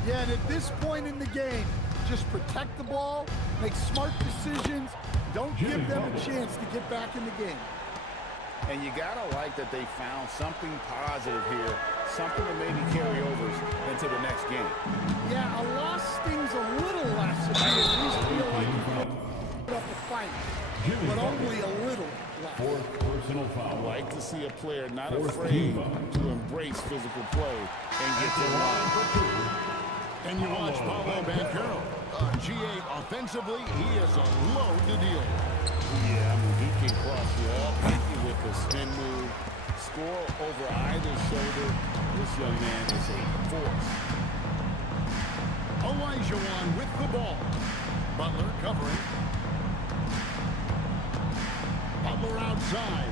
Yeah, and at this point in the game, just protect the ball, make smart decisions, don't give them a chance to get back in the game. And you gotta like that they found something positive here, something to maybe carry over into the next game. Yeah, a loss stings a little less if you at least feel like you put up a fight, but only a little less. Fourth personal I foul. like to see a player not afraid to embrace physical play and get to the line. And you watch Paulo Bankero. GA offensively, he is a load to deal with. Yeah, I mean, he can cross you up, hit you with the spin move, score over either shoulder. This young man is a force. Olajuwon with the ball. Butler covering. Butler outside.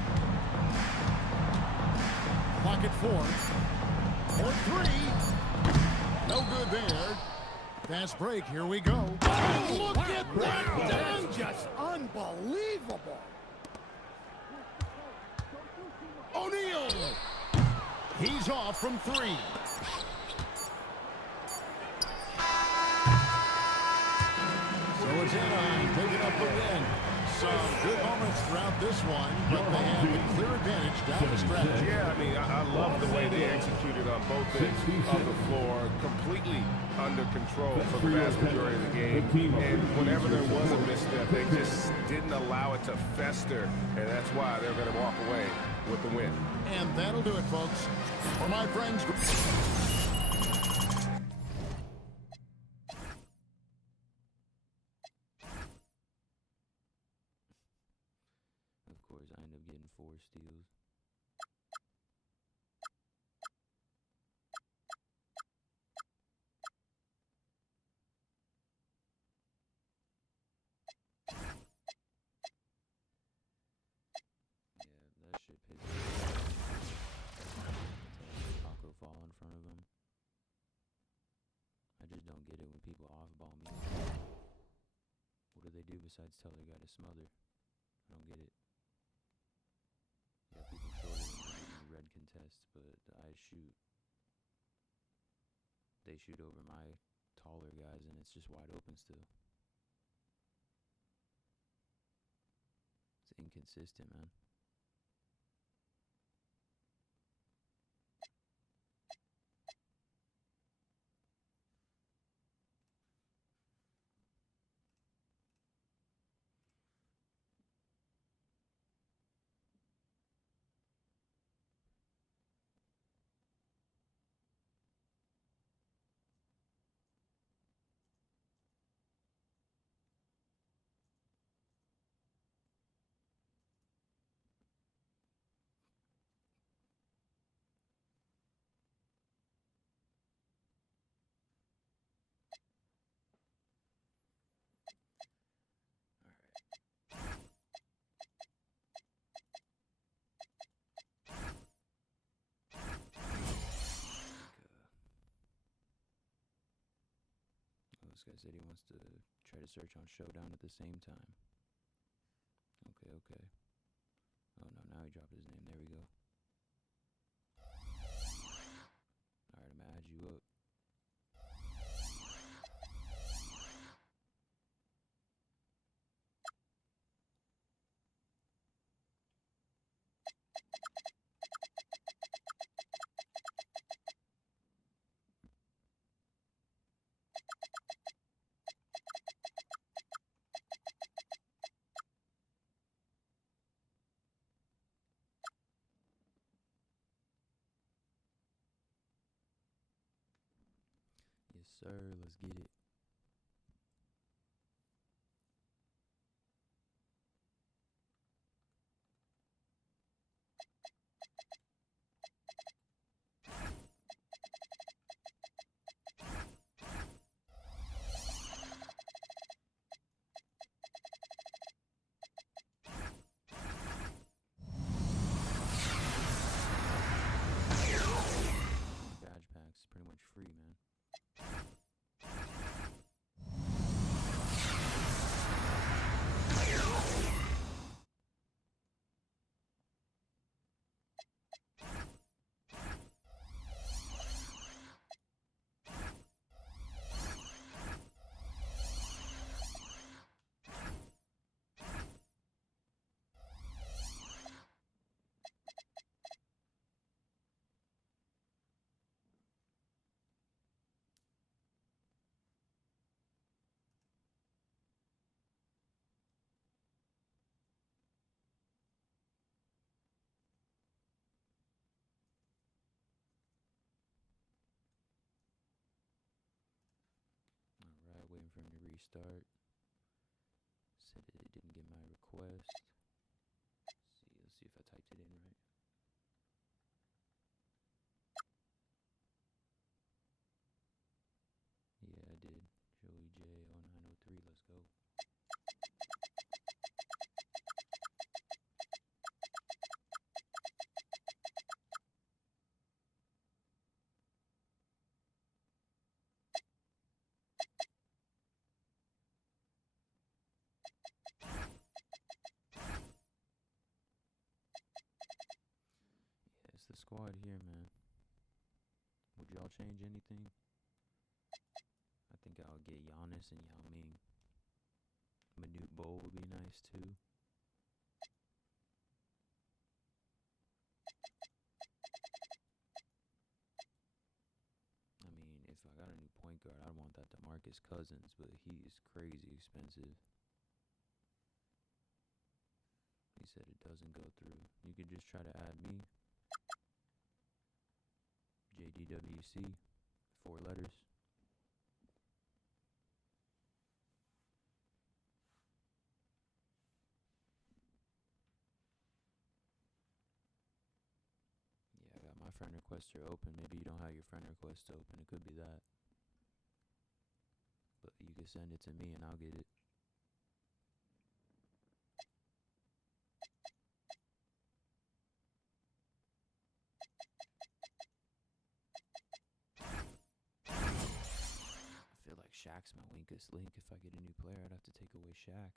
Pocket four. For three. No good there. Fast break. Here we go. Look at that! That's just unbelievable. O'Neal. He's off from three. So it's Anaheim picking up the win. Some good moments throughout this one, but they have a clear advantage down the stretch. Yeah, I mean, I love the way they executed on both ends of the floor, completely under control for the vast majority of the game. And whenever there was a misstep, they just didn't allow it to fester, and that's why they're going to walk away with the win. And that'll do it, folks. For my friends... Of course, I end up getting 4 steals. Yeah, that shit pisses me off. TACKO fall in front of him. I just don't get it when people off-ball me. What do they do besides tell their guy to smother? I don't get it. Yeah, people shorter than me red contests, but I shoot. They shoot over my taller guys, and it's just wide open still. It's inconsistent, man. This guy said he wants to try to search on Showdown at the same time. Okay. Oh no, now he dropped his name. There we go. Alright, I'm gonna add you up. Yes, sir. Let's get it. Badge packs pretty much free, man. Alright, waiting for him to restart. Said it didn't get my request. Let's see if I typed it in right. Yeah, I did. Joey J0903, let's go. Yeah, it's the squad here, man. Would y'all change anything? I think I'll get Giannis and Yao Ming. Manute Bol would be nice too. I mean, if I got a new point guard, I'd want that DeMarcus Cousins, but he's crazy expensive. He said it doesn't go through. You could just try to add me. JDWC, 4 letters. Yeah, I got my friend requester open. Maybe you don't have your friend request open. It could be that. But you can send it to me and I'll get it. I feel like Shaq's my weakest link. If I get a new player, I'd have to take away Shaq.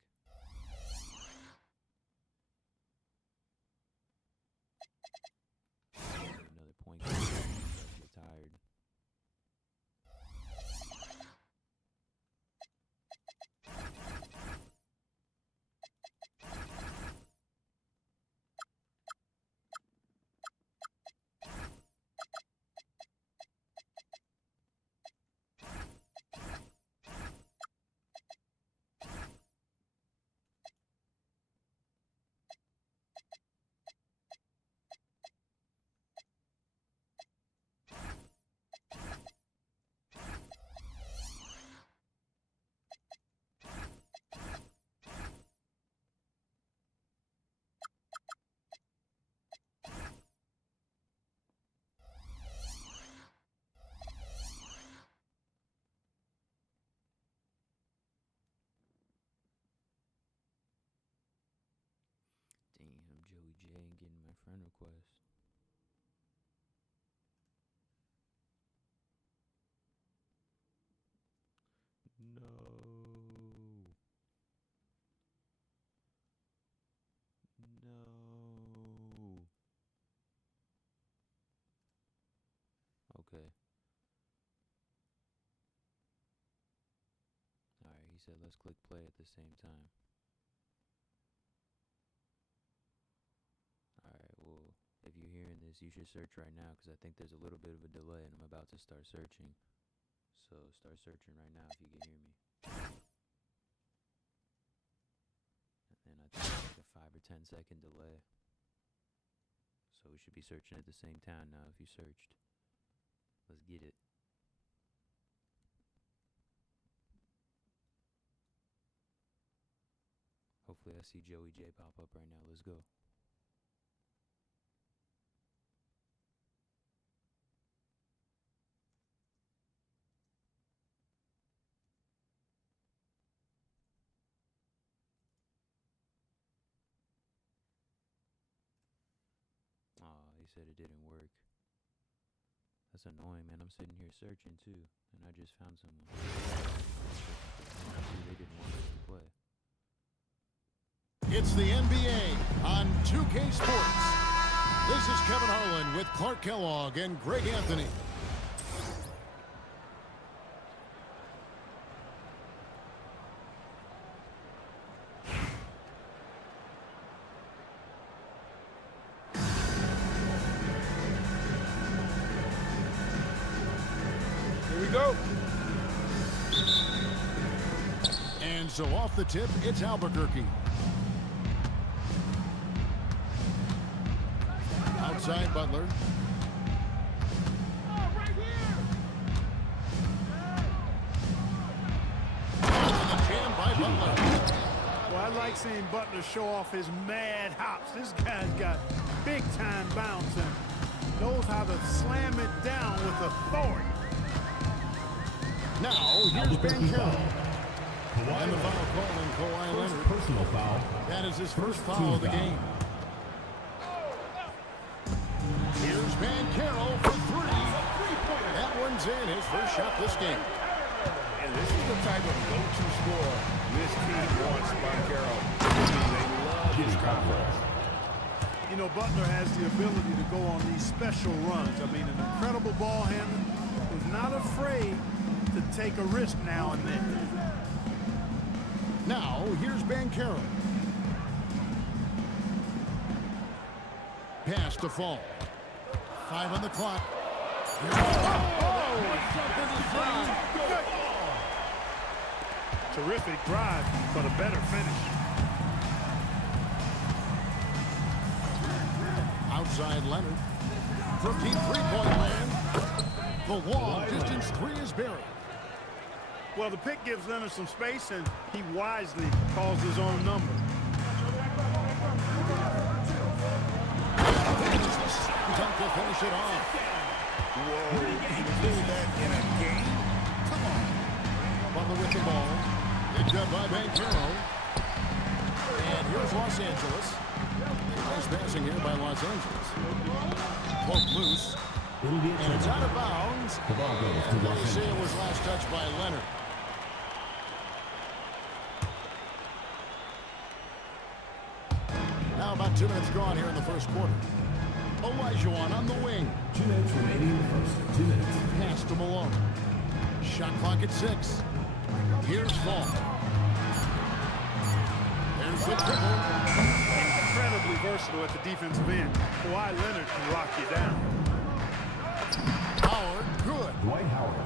Another point guard. I get tired. Damn, Joey J ain't getting my friend request. No. Okay. Alright, he said let's click play at the same time. Alright, well, if you're hearing this, you should search right now because I think there's a little bit of a delay and I'm about to start searching. So start searching right now if you can hear me. And I think it's like a 5 or 10 second delay. So we should be searching at the same time now if you searched. Let's get it. Hopefully I see Joey J pop up right now. Let's go. Aw, he said it didn't work. That's annoying, man. I'm sitting here searching too, and I just found someone. They didn't want us to play. It's the NBA on 2K Sports. This is Kevin Harlan with Clark Kellogg and Greg Anthony. Here we go. And so off the tip, it's Albuquerque. Outside Butler. Jam by Butler. Well, I like seeing Butler show off his mad hops. This guy's got big-time bounce and knows how to slam it down with authority. Now, here's Ben Carroll. And the foul call on Kawhi Leonard. Personal foul. That is his first foul of the game. Here's Van Carroll for three. That one's in, his first shot this game. And this is the type of go-to score this team wants, Carroll. They love his confidence. You know, Butler has the ability to go on these special runs. I mean, an incredible ball handler who's not afraid to take a risk now and then. Now, here's Ben Carroll. Pass to Fall. 5 on the clock. Terrific drive, but a better finish. Outside Leonard. From deep three-point land. The long distance three is buried. Well, the pick gives Leonard some space, and he wisely calls his own number. Dunk to finish it off. Whoa, he did that in a game? Come on. Butler with the ball. Picked up by Banchero. And here's Los Angeles. Nice passing here by Los Angeles. Poked loose. And it's out of bounds. The ball goes to Los They say it Angeles. was last touched by Leonard. Now about 2 minutes gone here in the first quarter. Olajuwon on the wing. 2 minutes remaining in the first. 2 minutes. Pass to Malone. Shot clock at 6. Here's Fall. There's the triple. Incredibly versatile at the defensive end. Kawhi Leonard can lock you down. Howard, good. Dwight Howard.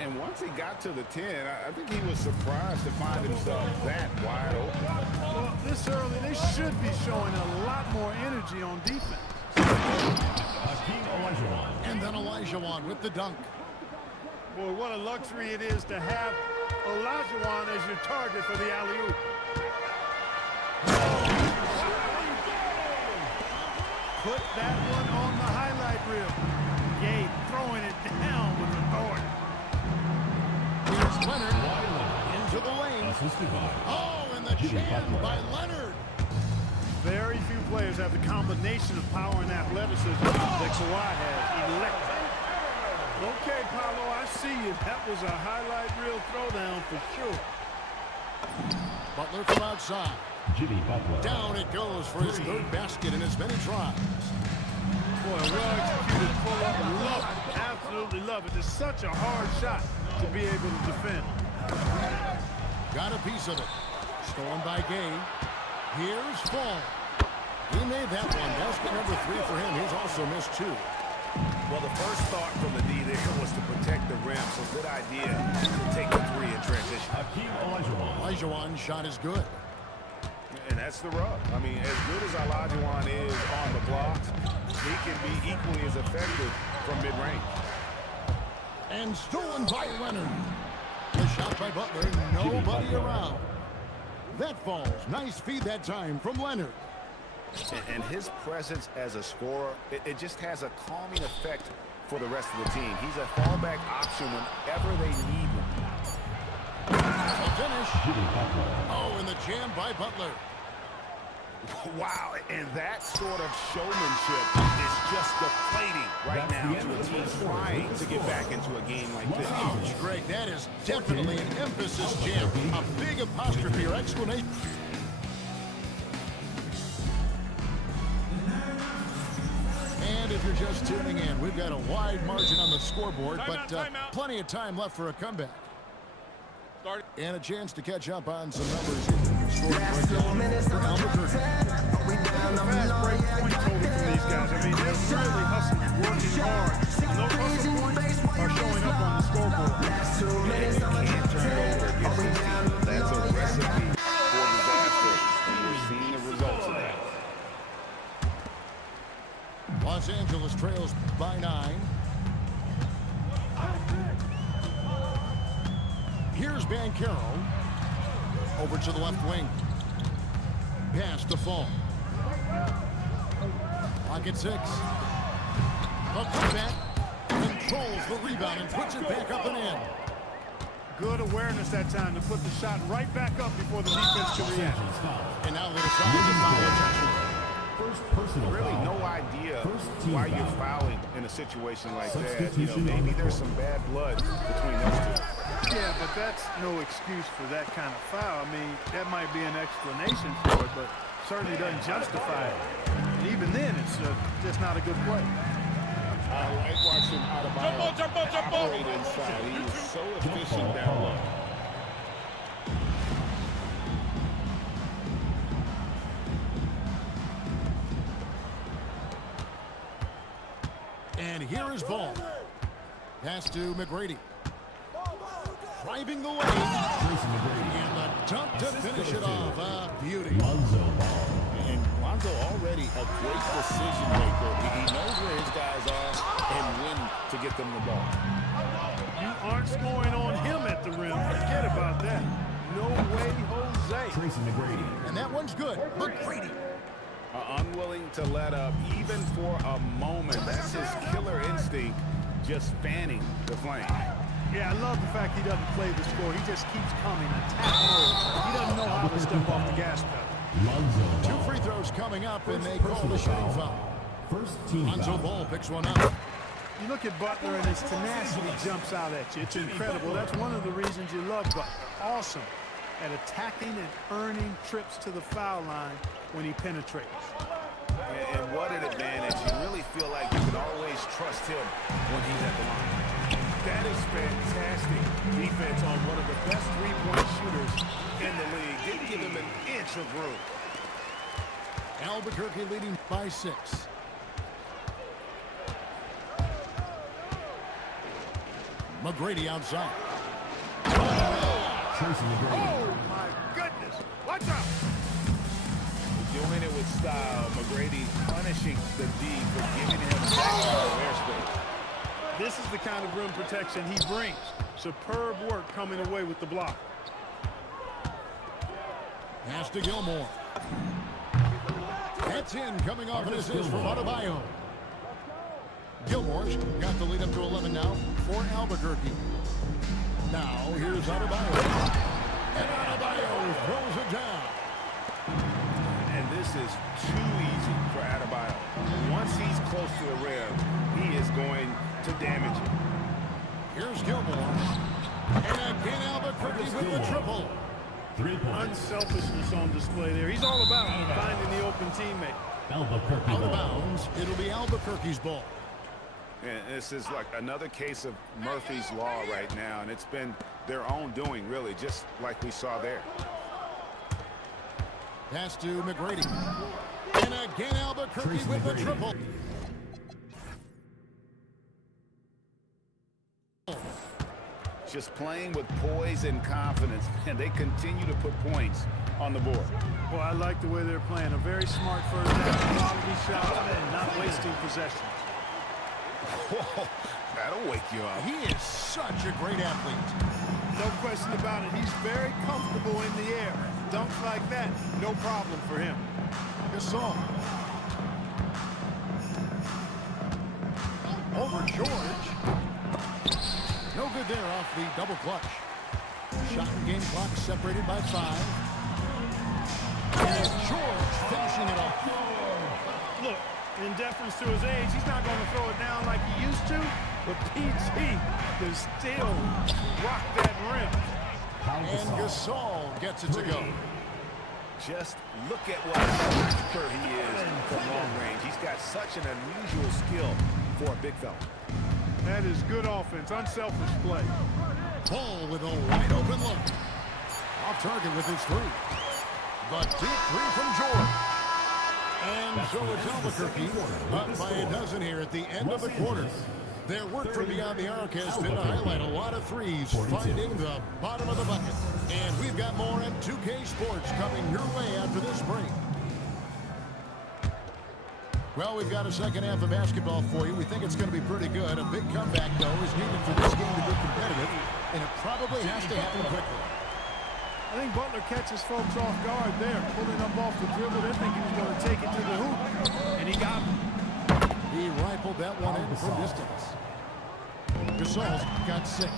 And once he got to the 10, I think he was surprised to find himself that wide open. Well, this early, they should be showing a lot more energy on defense. Hakeem Olajuwon. And then Olajuwon with the dunk. Boy, what a luxury it is to have Olajuwon as your target for the alley-oop. Put that one on the highlight reel. Gabe throwing it down with authority. Here's Leonard into the lane. Assisted by. Oh, and the jam by Leonard. Very few players have the combination of power and athleticism that Kawhi has. Electric. Okay, Paolo, I see you. That was a highlight reel throwdown for sure. Butler from outside. Jimmy Butler. Down it goes for his third basket in as many tries. Boy, a well-executed pull-up. Love it. Absolutely love it. It's such a hard shot to be able to defend. Got a piece of it. Stolen by Gay. Here's Fall. He made that one. Basket number 3 for him. He's also missed 2. Well, the first thought from the D there was to protect the rim, so good idea to take the 3 in transition. Olajuwon's shot is good. And that's the rub. I mean, as good as Olajuwon is on the blocks, he can be equally as effective from mid-range. And stolen by Leonard. The shot by Butler. Nobody around. That falls. Nice feed that time from Leonard. And his presence as a scorer, it just has a calming effect for the rest of the team. He's a fallback option whenever they need one. A finish. Oh, and the jam by Butler. Wow, and that sort of showmanship is just deflating right now to a team trying to get back into a game like this. Ouch, Greg, that is definitely an emphasis jam. A big apostrophe or exclamation. And if you're just tuning in, we've got a wide margin on the scoreboard, but plenty of time left for a comeback. And a chance to catch up on some numbers here. Fast break point total for these guys. I mean, they're really hustling, working hard. And those hustle points are showing up on the scoreboard. And you can't turn it over against this team. That's a recipe for disaster. And we're seeing the results of that. Los Angeles trails by 9. Here's Banchero. Over to the left wing. Pass to Fall. Pocket 6. A putback. Controls the rebound and puts it back up and in. Good awareness that time to put the shot right back up before the defense can react. And now with a foul. First personal Really foul. no idea why you're fouling in a situation like that. You know, maybe there's some bad blood between those two. Yeah, but that's no excuse for that kind of foul. I mean, that might be an explanation for it, but certainly doesn't justify it. And even then, it's just not a good play. I like watching Adebayo operate inside. He is so efficient down low. And here is Ball. Pass to McGrady. Driving the lane. And the dunk to finish it off. Beauty. And Lonzo already a great decision maker. He knows where his guys are and when to get them the ball. You aren't scoring on him at the rim. Forget about that. No way, Jose. And that one's good. McGrady. Unwilling to let up even for a moment. That's his killer instinct, just fanning the flame. Yeah, I love the fact he doesn't play the score. He just keeps coming, attack mode. He doesn't know how to step off the gas pedal. 2 free throws coming up, and they call the shooting foul. First team Lonzo foul. Ball picks one up. You look at Butler and his tenacity jumps out at you. It's incredible. That's one of the reasons you love Butler. Awesome at attacking and earning trips to the foul line when he penetrates. And what an advantage. You really feel like you can always trust him when he's at the line. That is fantastic defense on one of the best three-point shooters in the league. Didn't give him an inch of room. Albuquerque leading by 6. McGrady outside. Oh, my goodness. Watch out. Doing it with style. McGrady punishing the D for giving him airspace. This is the kind of rim protection he brings. Superb work coming away with the block. Pass to Gilmore. That's in, coming off an assist from Adebayo. Gilmore's got the lead up to 11 now for Albuquerque. Now here's Adebayo. And Adebayo throws it down. And this is too easy for Adebayo. Once he's close to the rim, he is going to damage it. Here's Gilmore. And again Albuquerque with the triple. 3 points. Unselfishness on display there. He's all about finding the open teammate. Albuquerque Out of ball. bounds. It'll be Albuquerque's ball. And this is like another case of Murphy's Law right now, and it's been their own doing, really, just like we saw there. Pass to McGrady. And again, Albuquerque with the triple. Just playing with poise and confidence, and they continue to put points on the board. Well, I like the way they're playing. A very smart first down, quality shots, and not wasting possession. Whoa, that'll wake you up. He is such a great athlete. No question about it. He's very comfortable in the air. Dunks like that, no problem for him. Gasol. Over George. No good there off the double clutch. Shot and game clock separated by 5. And it's George finishing it off. Look, in deference to his age, he's not going to throw it down like he used to, but PG can still rock that rim. And Gasol gets it to go. Just look at what a sniper he is from long range. He's got such an unusual skill for a big fella. That is good offense, unselfish play. Ball with a wide open look. Off target with his 3. The deep 3 from George. And so it's Albuquerque up by a dozen here at the end of the quarter. Their work from beyond the arc has been to highlight a lot of threes, finding the bottom of the bucket. And we've got more in 2K Sports coming your way after this break. Well, we've got a second half of basketball for you. We think it's going to be pretty good. A big comeback, though, is needed for this game to be competitive, and it probably has to happen quickly. I think Butler catches folks off guard there, pulling up off the dribble. They think he was going to take it to the hoop, and he got him. He rifled that one in from distance. Gasol's got 6.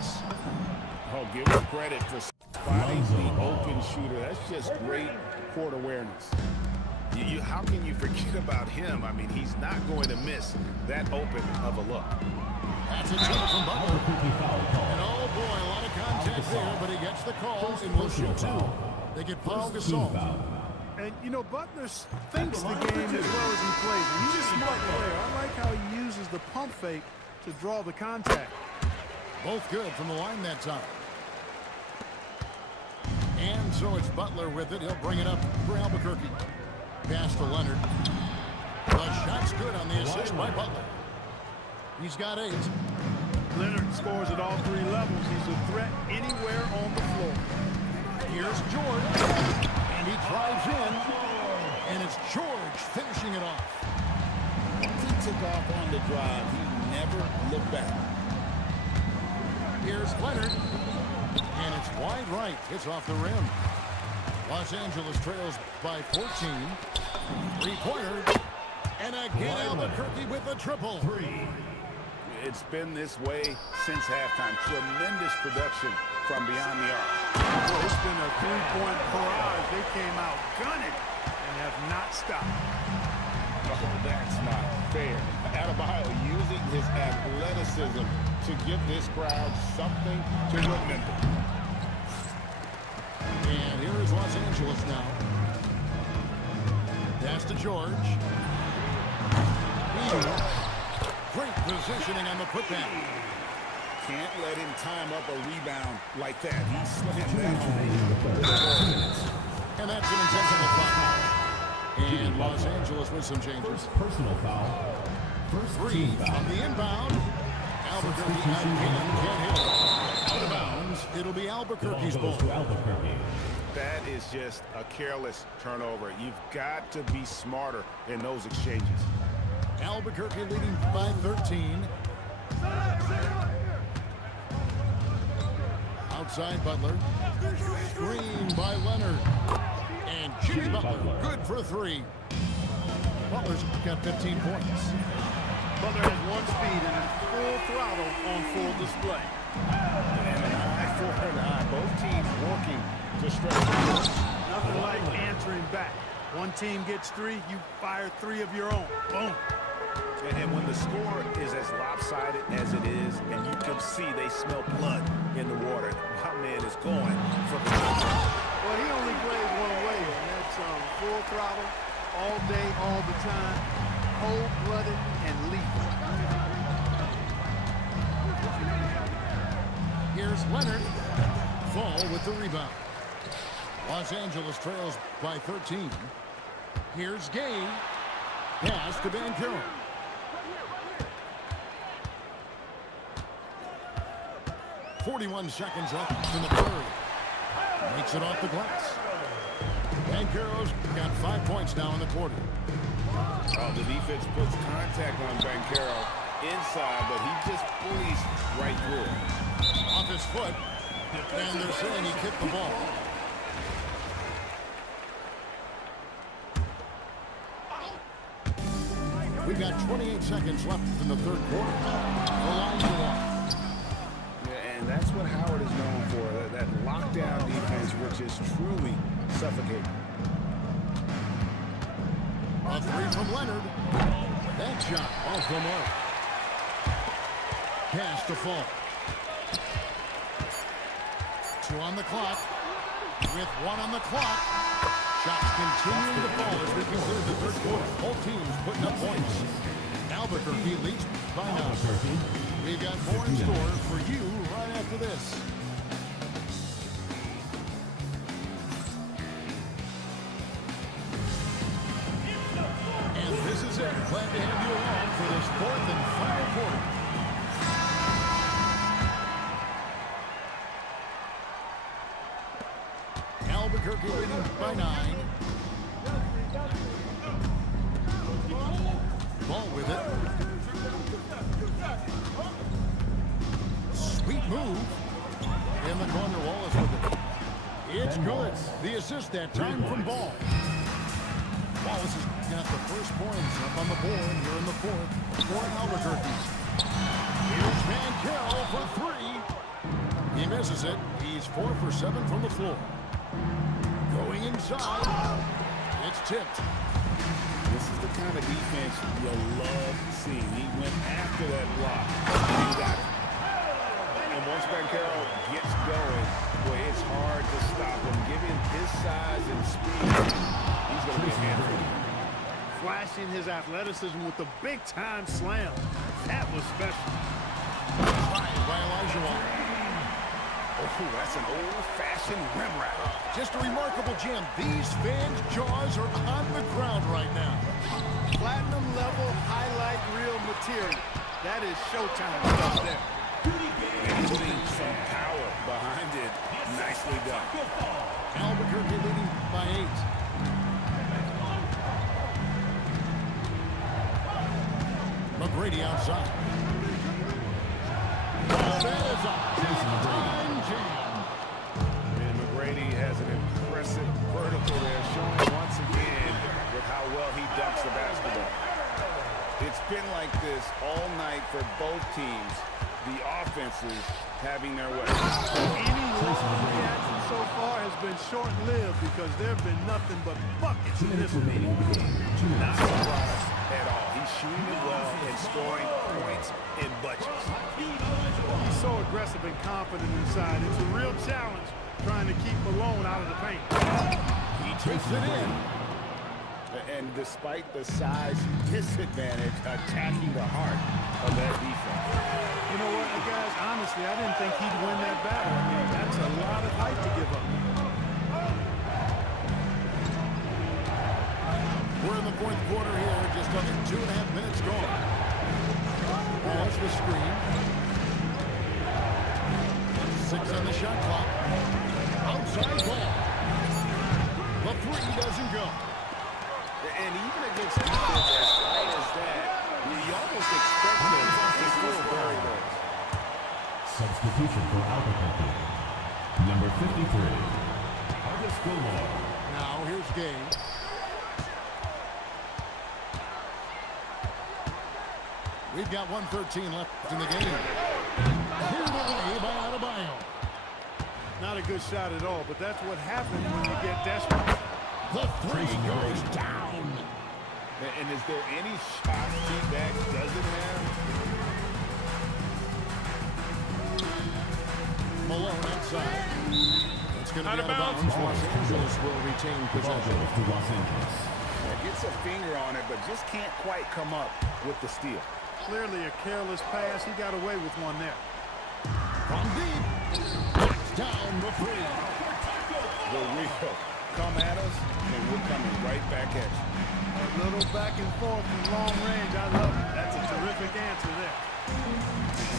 Oh, give him credit for spotting the open shooter. That's just great court awareness. How can you forget about him? I mean, he's not going to miss that open of a look. That's a shot from Butler. And oh boy, a lot of contact there, but he gets the call and will shoot 2. They get foul Gasol. And, you know, Butler thinks the game as well as he plays it. He's a smart player. I like how he uses the pump fake to draw the contact. Both good from the line that time. And so it's Butler with it. He'll bring it up for Albuquerque. Pass to Leonard. The shot's good on the assist by Butler. He's got 8. Leonard scores at all 3 levels. He's a threat anywhere on the floor. Here's George. And he drives in. And it's George finishing it off. Once he took off on the drive, he never looked back. Here's Leonard. And it's wide right. It's off the rim. Los Angeles trails by 14. 3-pointer. And again, Albuquerque with a triple. 3. It's been this way since halftime. Tremendous production from beyond the arc. Well, it's been a 3-point barrage. They came out gunning and have not stopped. Oh, that's not fair. Adebayo using his athleticism to give this crowd something to remember. And here is Los Angeles now. Pass to George. Great positioning on the putback. Can't let him time up a rebound like that. He slammed that home. And that's an intentional foul. And Los Angeles with some changes. Personal foul. First 3 team foul. on the inbound. Albuquerque again can't hit it. Out of bounds. It'll be Albuquerque's ball. To Albuquerque. That is just a careless turnover. You've got to be smarter in those exchanges. Albuquerque leading by 13. Outside Butler. Screen by Leonard. And Jimmy Butler good for 3. Butler's got 15 points. Butler has 1 speed and is full throttle on full display. And an eye for an eye. Both teams working to stretch. Nothing like answering back. One team gets 3, you fire 3 of your own. Boom. And when the score is as lopsided as it is, and you can see they smell blood in the water, my man is going for the top. Well, he only plays one way, and that's full throttle all day, all the time. Cold-blooded and lethal. Here's Leonard. Fall with the rebound. Los Angeles trails by 13. Here's Gay. Pass to Banchero. .41 seconds left in the third. Makes it off the glass. Banchero's got 5 points now in the quarter. Oh, the defense puts contact on Banchero inside, but he just bullies right through it. Off his foot, and they're saying he kicked the ball. We've got 28 seconds left in the third quarter. The lines are long. Yeah, and that's what Howard is known for, that lockdown defense, which is truly suffocating. A three from Leonard. That shot off the mark. Pass to Fall. 2 on the clock. With 1 on the clock. Shots continuing to fall as we conclude the third quarter. Both teams putting up points. Albuquerque leads by 9. We've got more in store for you right after this. And this is it. Glad to have you along for this fourth and final quarter. Albuquerque leading by 9. Ball with it. Sweet move. In the corner, Wallace with it. It's good. The assist that time from Ball. Wallace has got the first points up on the board here in the fourth for Albuquerque. Here's Banchero for 3. He misses it. He's 4 for 7 from the floor. Going inside. It's tipped. This is the kind of defense you'll love seeing. He went after that block, and he got it. And once Banchero gets going, boy, it's hard to stop him. Given his size and speed, he's going to be a handful. Flashing his athleticism with the big-time slam. That was special. Tried by Elijah. Oh, that's an old-fashioned rim rattle. Just a remarkable jam. These fans' jaws are on the ground right now. Platinum level highlight reel material. That is showtime stuff there. And putting some power behind it. Nicely done. Albuquerque leading by 8. McGrady outside. That is a time jam. And McGrady has an impressive vertical there, showing once again with how well he dunks the basketball. It's been like this all night for both teams. The offenses having their way. Any long reaction so far has been short-lived because there have been nothing but buckets in this one. Not surprised at all. He's shooting it well and scoring points in bunches. He's so aggressive and confident inside. It's a real challenge trying to keep Malone out of the paint. He takes it in. And despite the size disadvantage, attacking the heart of that defense. You know what, guys? Honestly, I didn't think he'd win that battle. I mean, that's a lot of height to give up. We're in the fourth quarter here, just under 2.5 minutes gone. Balls the screen. 6 on the shot clock. Outside ball. The 3 doesn't go. And even against defense as tight as that, you almost expect him to still bury those. Substitution for Albuquerque. Number 53, August Gilmore. Now here's Gay. We've got 1:13 left in the game. Cleared away by Adebayo. Not a good shot at all, but that's what happens when you get desperate. The 3 goes down. And is there any shot T-Back doesn't have? Malone outside. It's going to be out of bounds. Los Angeles will retain The ball possession. goes to Los Angeles. Gets a finger on it, but just can't quite come up with the steal. Clearly a careless pass. He got away with one there. From deep, knocks down the three. The real. Come at us, and we're coming right back at you. A little back and forth from long range. I love it. That's a terrific answer there.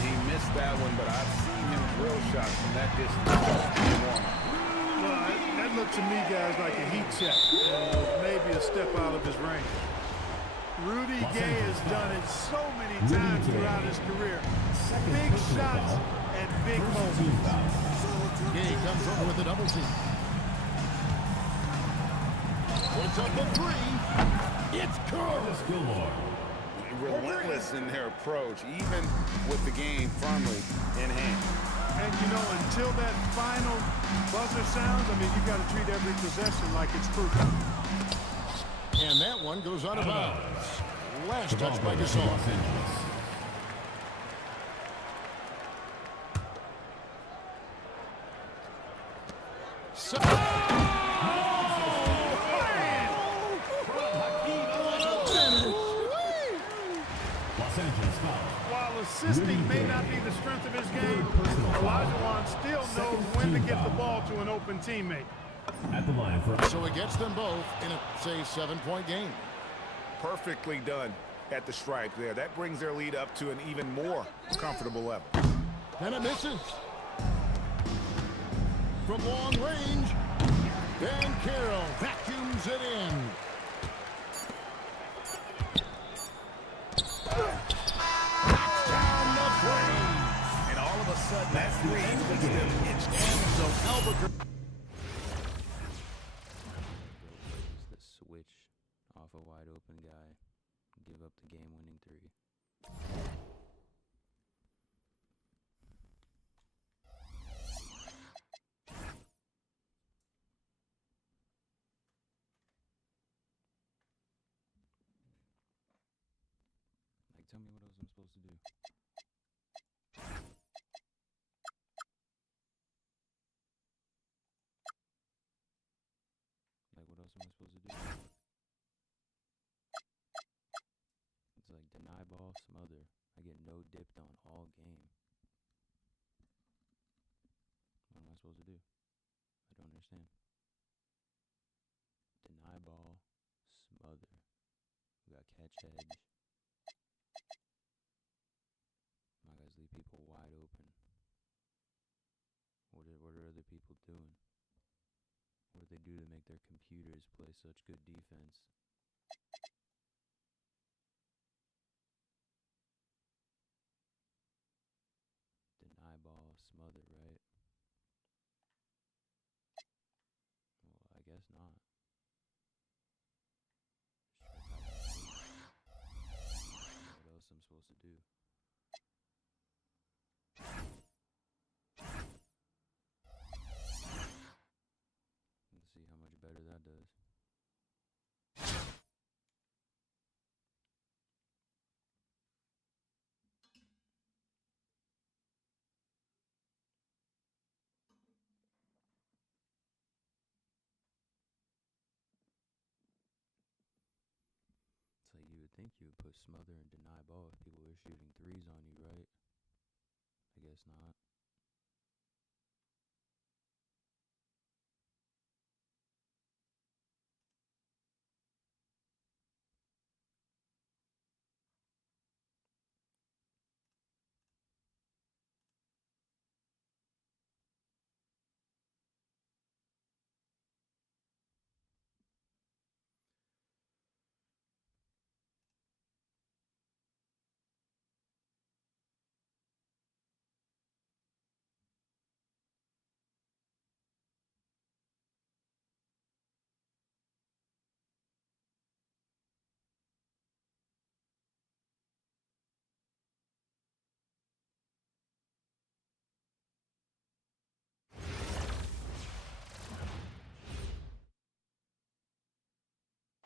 He missed that one, but I've seen him drill shots from that distance. Well, that looked to me, guys, like a heat check. Maybe a step out of his range. Rudy Gay has done it so many times throughout his career. Big shots and big moments. Gay comes over with a double team. Puts up the three. It's good. Relentless in their approach, even with the game firmly in hand. And, you know, until that final buzzer sounds, I mean, you've got to treat every possession like it's crucial. And that one goes out of bounds. Last touch by Gasol. While assisting may not be the strength of his game, Olajuwon still knows when to get the ball to an open teammate. At the line for So it gets them both in a, say, 7-point game. Perfectly done at the stripe there. That brings their lead up to an even more comfortable level. And it misses. From long range, Dan Carroll vacuums it in. Down the frame. And all of a sudden, that three puts them inched in. So Albuquerque. The switch off a wide open guy. Give up the game-winning three. Like, tell me what else I'm supposed to do. Like, what else am I supposed to do? It's like deny ball, smother. I get no dipped on all game. What am I supposed to do? I don't understand. Deny ball, smother. We got catch edge. My guys leave people wide open. What are other people doing? What do they do to make their computers play such good defense? Deny ball, smother, right? Well, I guess not. What else I'm supposed to do? Let's see how much better that does. It's like you would think you would put smother and deny ball if people were shooting threes on you, right? I guess not.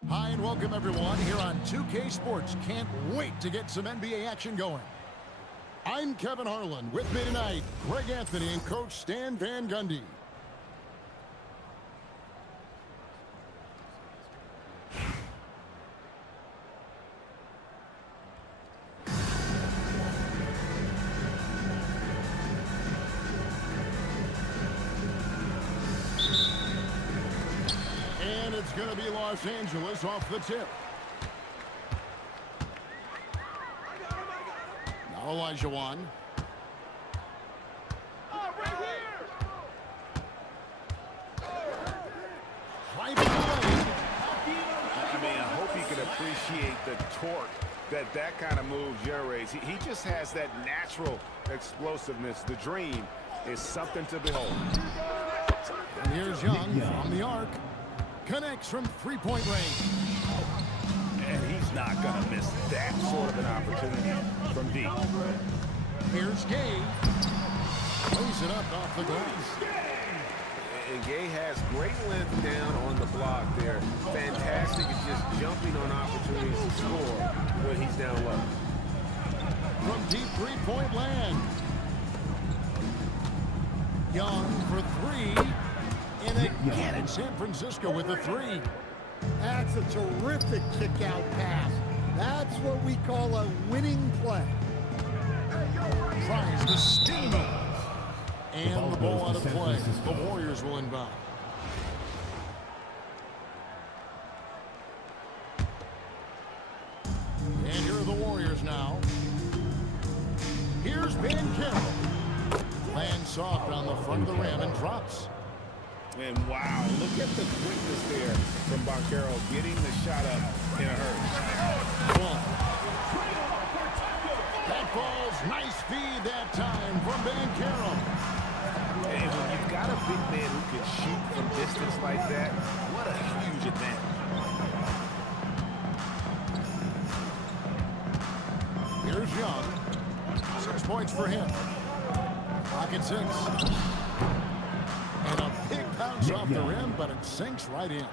Hi and welcome everyone here on 2K Sports. Can't wait to get some NBA action going. I'm Kevin Harlan. With me tonight, Greg Anthony and Coach Stan Van Gundy. going to be Los Angeles off the tip. Now Olajuwon. Driving away. I mean, I hope you can appreciate the torque that kind of move generates. He just has that natural explosiveness. The dream is something to behold. And here's Young from the arc. Connects from three-point range. And he's not going to miss that sort of an opportunity from deep. Here's Gay. Plays it up off the glass. And Gay has great length down on the block there. Fantastic at just jumping on opportunities to score when he's down low. From deep three-point land. Young for three. And again in San Francisco with a three. That's a terrific kick-out pass. That's what we call a winning play. Tries the spin move. And the ball out of play. The Warriors will inbound. And here are the Warriors now. Here's Ben Carroll. Lands soft on the front of the rim and drops. And wow, look at the quickness there from Banchero getting the shot up in a hurry. That falls. Nice feed that time from Banchero. And when you've got a big man who can shoot from distance like that, what a huge advantage. Here's Young. 6 points for him. Pocket 6. And a big bounce off the rim, but it sinks right in.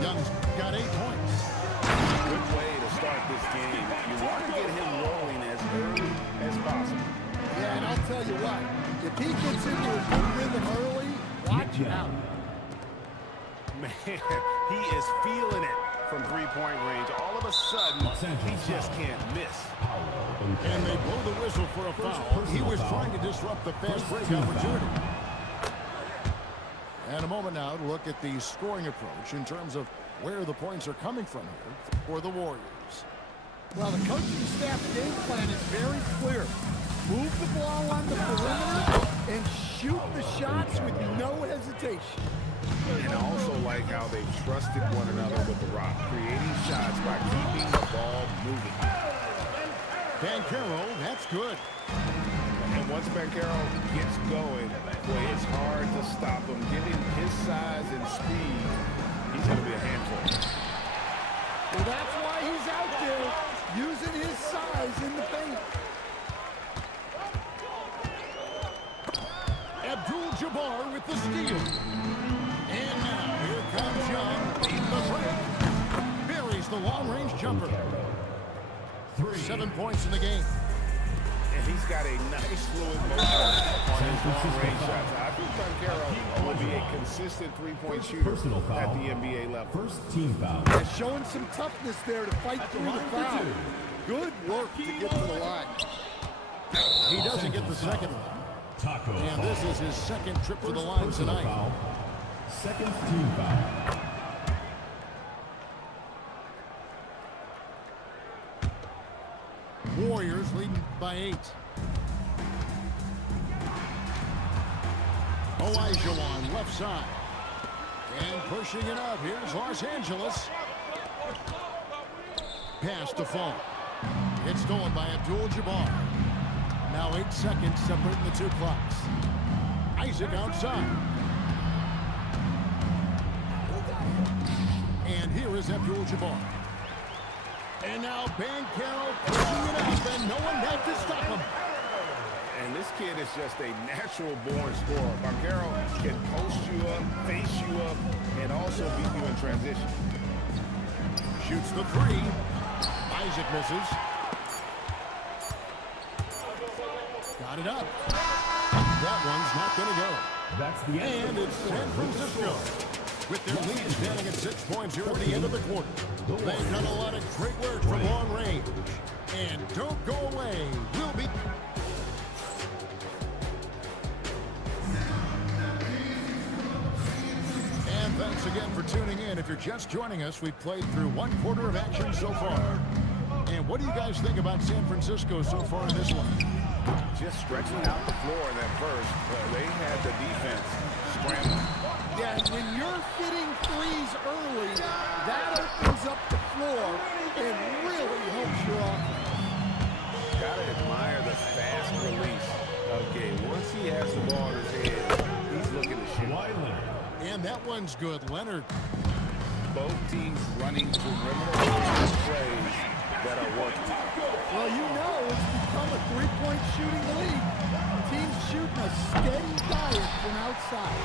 Young's got 8 points. Good way to start this game. You want to get him rolling as early as possible. Yeah, and I'll tell you what, if he gets into a good rhythm early, watch out. Man, he is feeling it from three-point range. All of a sudden, he just can't miss. And they blow the whistle for a foul. He was trying to disrupt the fast break opportunity. And a moment now to look at the scoring approach in terms of where the points are coming from here for the Warriors. Well, the coaching staff game plan is very clear. Move the ball on the perimeter and shoot the shots with no hesitation. And I also like how they've trusted one another with the rock, creating shots by keeping the ball moving. Banchero, that's good. And once Banchero gets going, boy, it's hard to stop him. Given his size and speed, he's going to be a handful. Well, that's why he's out there using his size in the paint. Abdul-Jabbar with the steal. And now here comes Young, beating the break. Buries the long-range jumper. 7 points in the game. And he's got a nice fluid motion on his long-range shots. I think Banchero will be a consistent three-point shooter at the NBA level. First team foul. And showing some toughness there to fight through the foul. Good work to get to the line. He doesn't get the second one. TACKO. And this is his second trip to the line tonight. Foul. Second team foul. Warriors leading by 8. Olajuwon left side. And pushing it up. Here's Los Angeles. Pass to Fall. It's stolen by Abdul-Jabbar. Now 8 seconds separating the two clocks. Isaac outside. And here is Abdul-Jabbar. And now Banchero pushing it up, and no one had to stop him. And this kid is just a natural-born scorer. Banchero can post you up, face you up, and also beat you in transition. Shoots the three. Isaac misses. Got it up. That one's not going to go. That's the end. And it's San Francisco with their lead standing at 6 points here at the end of the quarter. They've done a lot of great work from long range. And don't go away. We'll be... And And thanks again for tuning in. If you're just joining us, we've played through 1/4 of action so far. And what do you guys think about San Francisco so far in this one? Just stretching out the floor in that first. They had the defense scrambling. Yeah, and when you're hitting threes early, that opens up the floor and really helps your offense. Gotta admire the fast release of Gabe. Once he has the ball in his hand, he's looking to shoot. And that one's good. Leonard. Both teams running perimeter plays that are working. Well, you know it's become a three-point shooting league. Teams shooting a steady diet from outside.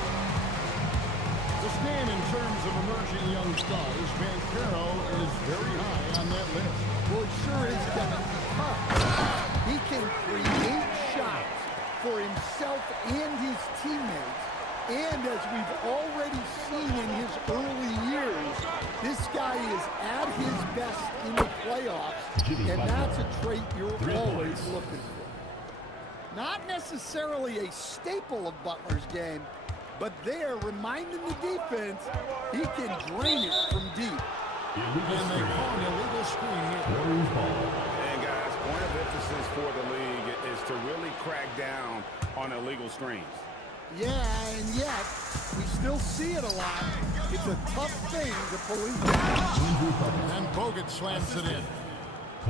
The stand in terms of emerging young stars, Bancaro is very high on that list. Well, it sure is, Kevin. He can create shots for himself and his teammates. And as we've already seen in his early years, this guy is at his best in the playoffs, and that's a trait you're always looking for. Not necessarily a staple of Butler's game, but there, reminding the defense, he can drain it from deep. And they call an illegal screen here. And guys, point of emphasis for the league is to really crack down on illegal screens. Yeah, and yet, we still see it a lot. It's a tough thing to police. And Bogut slams it in.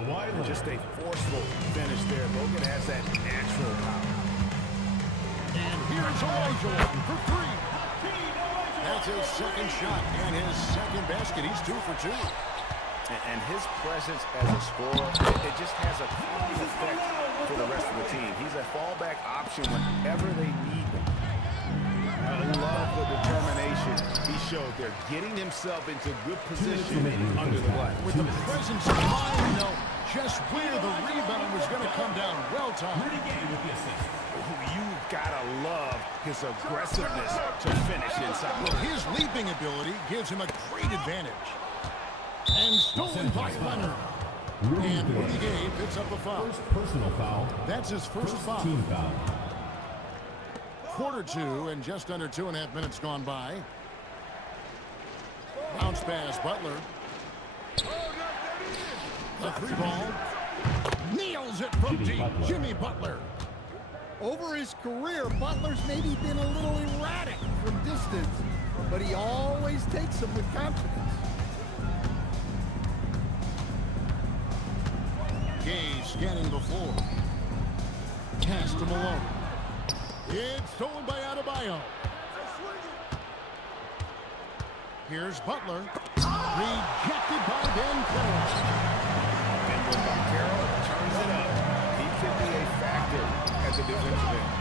And just a forceful finish there. Bogut has that natural power. And here's Elijah for three. That's his second shot and his second basket. He's 2 for 2. And his presence as a scorer, it just has a calming effect for the rest of the team. He's a fallback option whenever they need him. I love the determination he showed there, getting himself into good position under the glass. With the presence of mind, you know just where the rebound was going to come down. Well timed. You've got to love his aggressiveness to finish inside. Well, his leaping ability gives him a great advantage. And stolen by Leonard. And Rudy Gay picks up a foul. First personal foul. That's his first foul. Team foul. Quarter 2 and just under 2.5 minutes gone by. Bounce pass, Butler. The 3 ball. Nails it from deep. Jimmy Butler. Over his career, Butler's maybe been a little erratic from distance, but he always takes them with confidence. Gay scanning the floor. Pass to Malone. It's stolen by Adebayo. Here's Butler. Rejected by Bancaro. And when Bancaro turns it up, he can be a factor at the defensive end.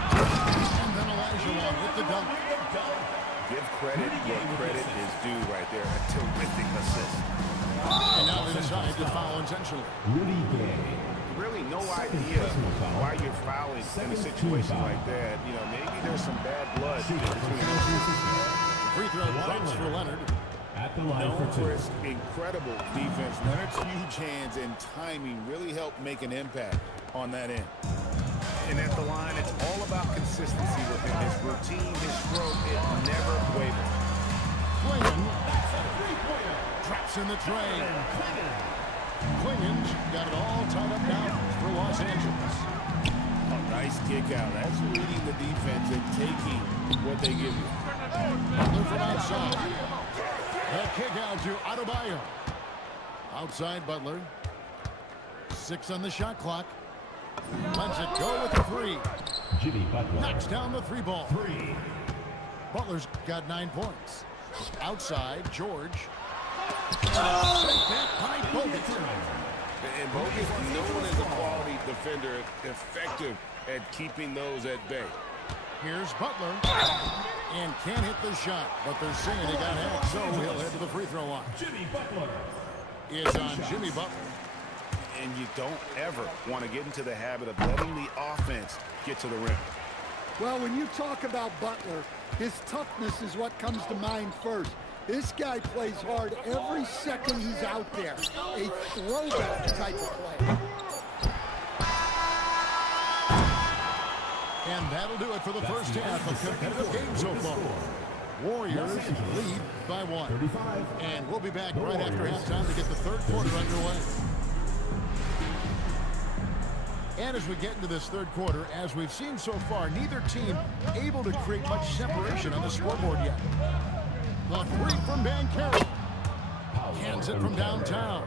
And then Elijah with the dunk. Give credit where credit is due right there. A terrific assist. And now they decide to foul intentionally. Rudy Gay. Really no idea why you're fouling in a situation like that. You know, maybe there's some bad blood between those two. Free throw drops for Leonard. At the line Known for for 2. his incredible defense, Leonard's huge hands and timing really helped make an impact on that end. And at the line, it's all about consistency with him. His routine, his stroke, it never wavers. Klingon traps in the train. Klingon's got it all tied up now for Los Angeles. A nice kick out. That's reading the defense and taking what they give you. Butler from outside. The kick out to Adebayo. Outside Butler. 6 on the shot clock. Lets it go with the 3. Jimmy Butler. Knocks down the 3 ball. 3. Butler's got 9 points. Outside, George. Sent back by Bogut. And Bogut, known as a quality defender, effective at keeping those at bay. Here's Butler. And can't hit the shot, but they're saying he got hacked, so he'll head to the free throw line. Jimmy Butler. Is on Jimmy Butler. And you don't ever want to get into the habit of letting the offense get to the rim. Well, when you talk about Butler, his toughness is what comes to mind first. This guy plays hard every second he's out there. A throwback type of play. And that'll do it for the first half of competitive game so far. Warriors lead by 1. 35. And we'll be back The right after Warriors. halftime to get the third quarter underway. And as we get into this third quarter, as we've seen so far, neither team able to create much separation on the scoreboard yet. The three from Banchero. Cans it from downtown.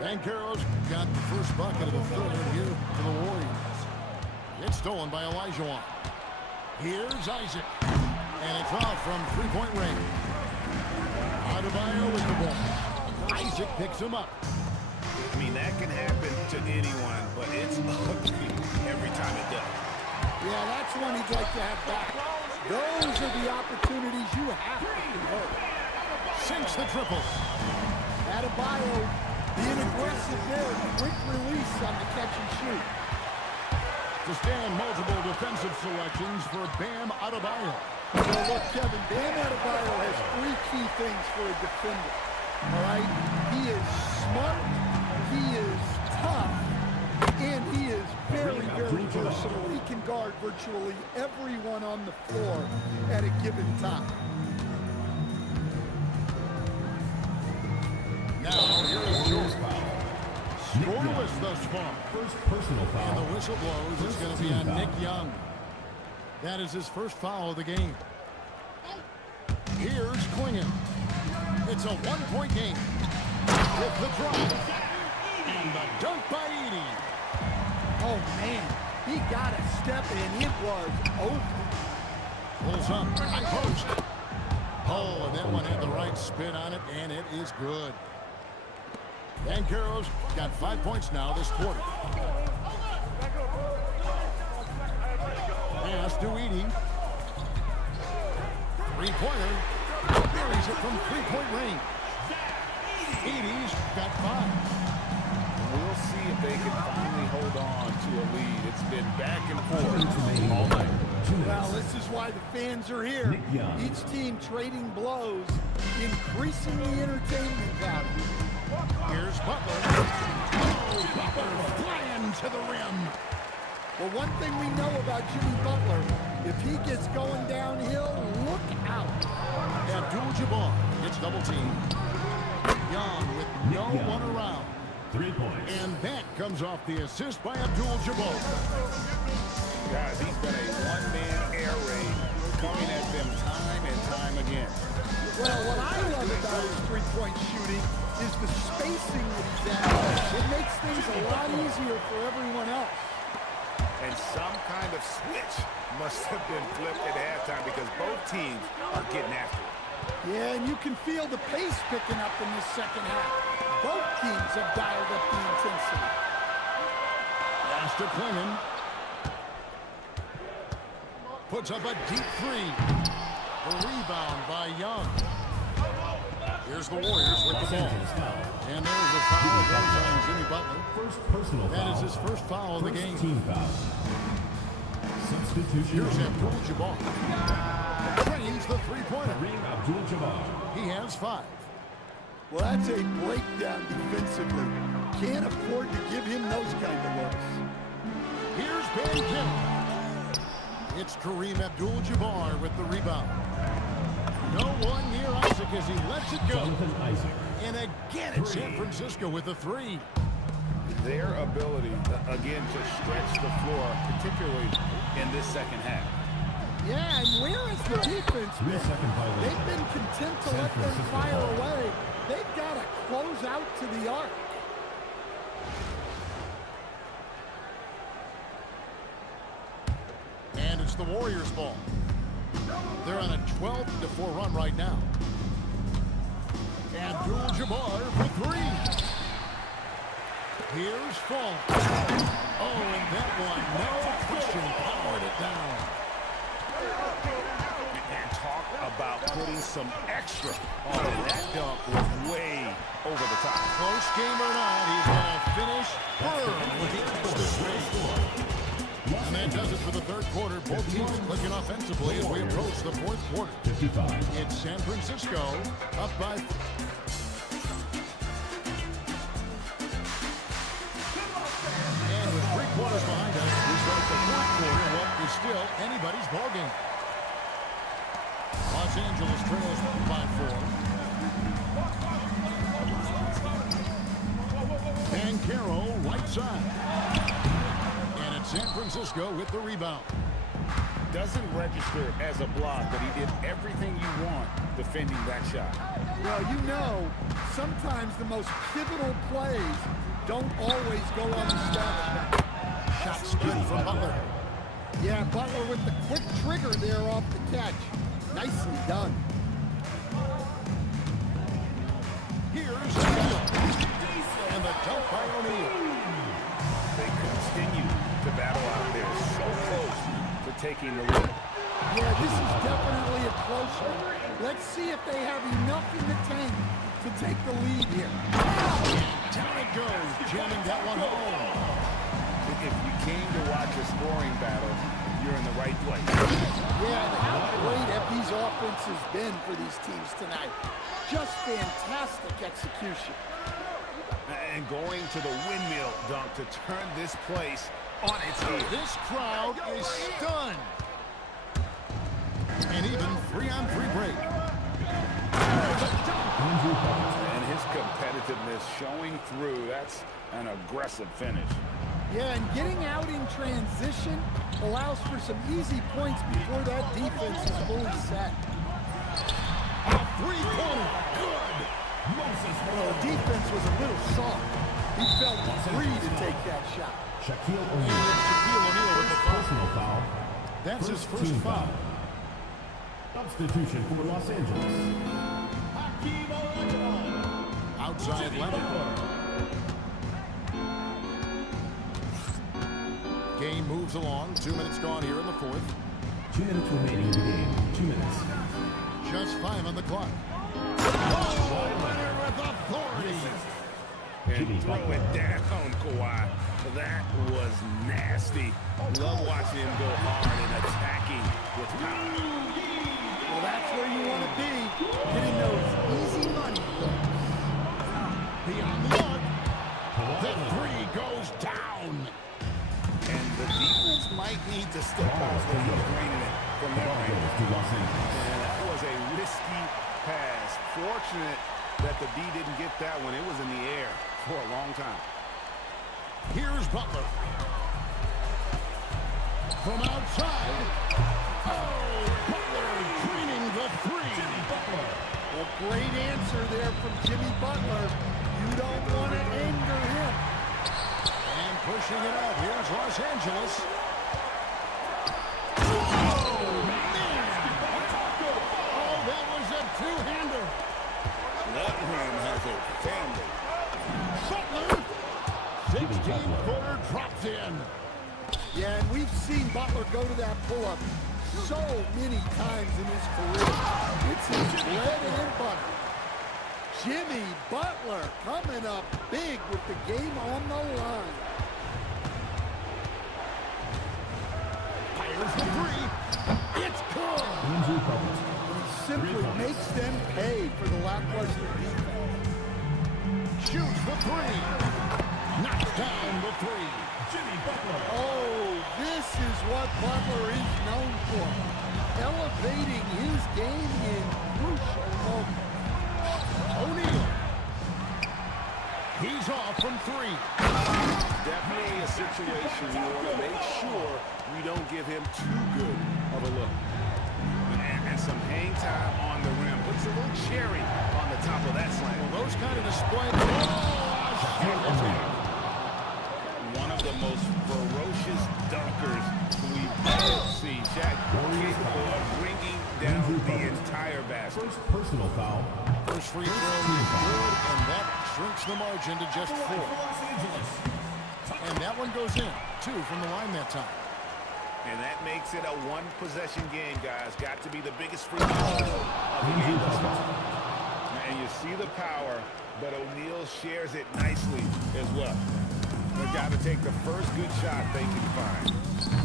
Banchero's got the first bucket of the third here for the Warriors. It's stolen by Elijah. Here's Isaac. And it's off from three-point range. Adebayo with the ball. Isaac picks him up. I mean, that can happen to anyone, but it's ugly every time it does. Yeah, that's one he'd like to have back. Those are the opportunities you have to convert. Sinks the triple. Adebayo being aggressive there. Quick release on the catch and shoot. To stand multiple defensive selections for Bam Adebayo. Well, look, Kevin, Bam Adebayo has three key things for a defender. All right? He is smart, he is tough, and he is very, very versatile. He can guard virtually everyone on the floor at a given time. Now, here is George. Scoreless thus far. First personal And foul. the whistle blows. It's going to be on Nick Young. That is his first foul of the game. Here's Klingon. It's a one-point game. With the drive. And the dunk by Edey. Oh, man, he got a step, and it was over. Pulls up. High post. Oh, and that one had the right spin on it, and it is good. Banchero's got 5 points now this quarter. Pass to Edey. Three-pointer. Buries it from three-point range. Edey's got 5. We'll see if they can finally hold on to a lead. It's been back and forth all night. Well, this is why the fans are here. Nick Young. Each team trading blows, increasing the entertainment value. Here's Butler. Oh, Butler flying to the rim. Well, one thing we know about Jimmy Butler, if he gets going downhill, look out. Abdul-Jabbar gets double-teamed. Young with no Young. one around. 3 points. And that comes off the assist by Abdul-Jabbar. Guys, he's been a one-man air raid coming at them time and time again. Well, what I love about his three-point shooting is the spacing that he's at. It makes things a lot easier for everyone else. And some kind of switch must have been flipped at halftime because both teams are getting after it. Yeah, and you can feel the pace picking up in this second half. Both teams have dialed up the intensity. Pass to Klingon. Puts up a deep three. The rebound by Young. Here's the Warriors with the ball. And there's a foul goes on Jimmy Butler. First personal foul. That is his first foul of the First game. team foul. Substitution. Here's number Abdul-Jabbar. Trains the three-pointer. Kareem Abdul-Jabbar. He has 5. Well, that's a breakdown defensively. Can't afford to give him those kind of looks. Here's Banchero. It's Kareem Abdul-Jabbar with the rebound. No one near Isaac as he lets it go. Jonathan Isaac. And again, it's San Francisco with a 3. Their ability, again, to stretch the floor, particularly in this second half. Yeah, and where has the defense been? 3-second violation. They've been content to San let them Francisco fire foul. away. They've got to close out to the arc. And it's the Warriors' ball. They're on a 12-4 run right now. Abdul-Jabbar for 3. Here's Fall. Oh, and that one, no question, powered it down. And talk about putting some extra on it. That dunk was way over the top. Close game or not, he's going to finish firm with the extra straight. And that does it for the third quarter. Both teams clicking offensively as we approach the fourth quarter. 55. It's San Francisco up by... And with 3 quarters behind us, we start the fourth quarter in what is still anybody's ballgame. Los Angeles trails by 4. And Carroll right side. And it's San Francisco with the rebound. Doesn't register as a block, but he did everything you want defending that shot. Well, you know, sometimes the most pivotal plays don't always go on the stat sheet. Shot's good from Butler. Yeah, Butler with the quick trigger there off the catch. Nicely done. Here's O'Neal. And the dunk by O'Neal. They continue to battle out there, so close to taking the lead. Yeah, this is definitely a close one. Let's see if they have enough in the tank to take the lead here. Down it goes, jamming that one home. If you came to watch a scoring battle, you're in the right place. Yeah, and how great have these offenses been for these teams tonight? Just fantastic execution. And going to the windmill dunk to turn this place on its head. This crowd is stunned. And even 3-on-3 break. And his competitiveness showing through. That's an aggressive finish. Yeah, and getting out in transition allows for some easy points before that defense is fully set. A three-pointer. Good. Well, the defense was a little soft. He felt free to take that shot. Shaquille And O'Neal. Shaquille O'Neal with the foul. Personal foul. That's his first team foul. Substitution for Los Angeles. Outside Leonard. Game moves along. 2 minutes gone here in the fourth. 2 minutes remaining in the game. 2 minutes. Just 5 on the clock. Oh, Leonard with authority. And throw it down, Kawhi. That was nasty. Love watching him go hard and attacking with power. Well, that's where you want to be, getting those easy money looks. Beyond the arc. The three goes down. And the defense might need to step up so he's draining it from that range. To Los Angeles. And that was a risky pass. Fortunate that the D didn't get that one. It was in the air for a long time. Here's Butler. From outside. Oh, Butler draining the three. A great answer there from Jimmy Butler. You don't want to anger him. And pushing it out. Here's Los Angeles. Oh, man. Oh, that was a two-hander. That room has a family. Butler. 16-footer dropped in. Yeah, and we've seen Butler go to that pull-up so many times in his career. It's his bread and butter. Jimmy Butler coming up big with the game on the line. Fires the three. It's good. Andrew Bogut. He simply makes them pay for the lackluster defense. Shoots the three. Knocks down the three. Jimmy Butler. Oh, this is what Butler is known for. Elevating his game in crucial moments. O'Neal. He's off from three. Definitely a situation you want to make sure you don't give him too good of a look. And some hang time on the rim. Puts a little cherry on the top of that slam. Well, those kind of displays. One of the most ferocious dunkers we've ever seen. Shaq capable of bringing down the entire basket. First personal foul. First free throw is good, and that shrinks the margin to just 4. Los Angeles. And that one goes in. 2 from the line that time. And that makes it a one-possession game, guys. Got to be the biggest free throw of the game thus far. And you see the power, but O'Neal shares it nicely as well. They've got to take the first good shot they can find.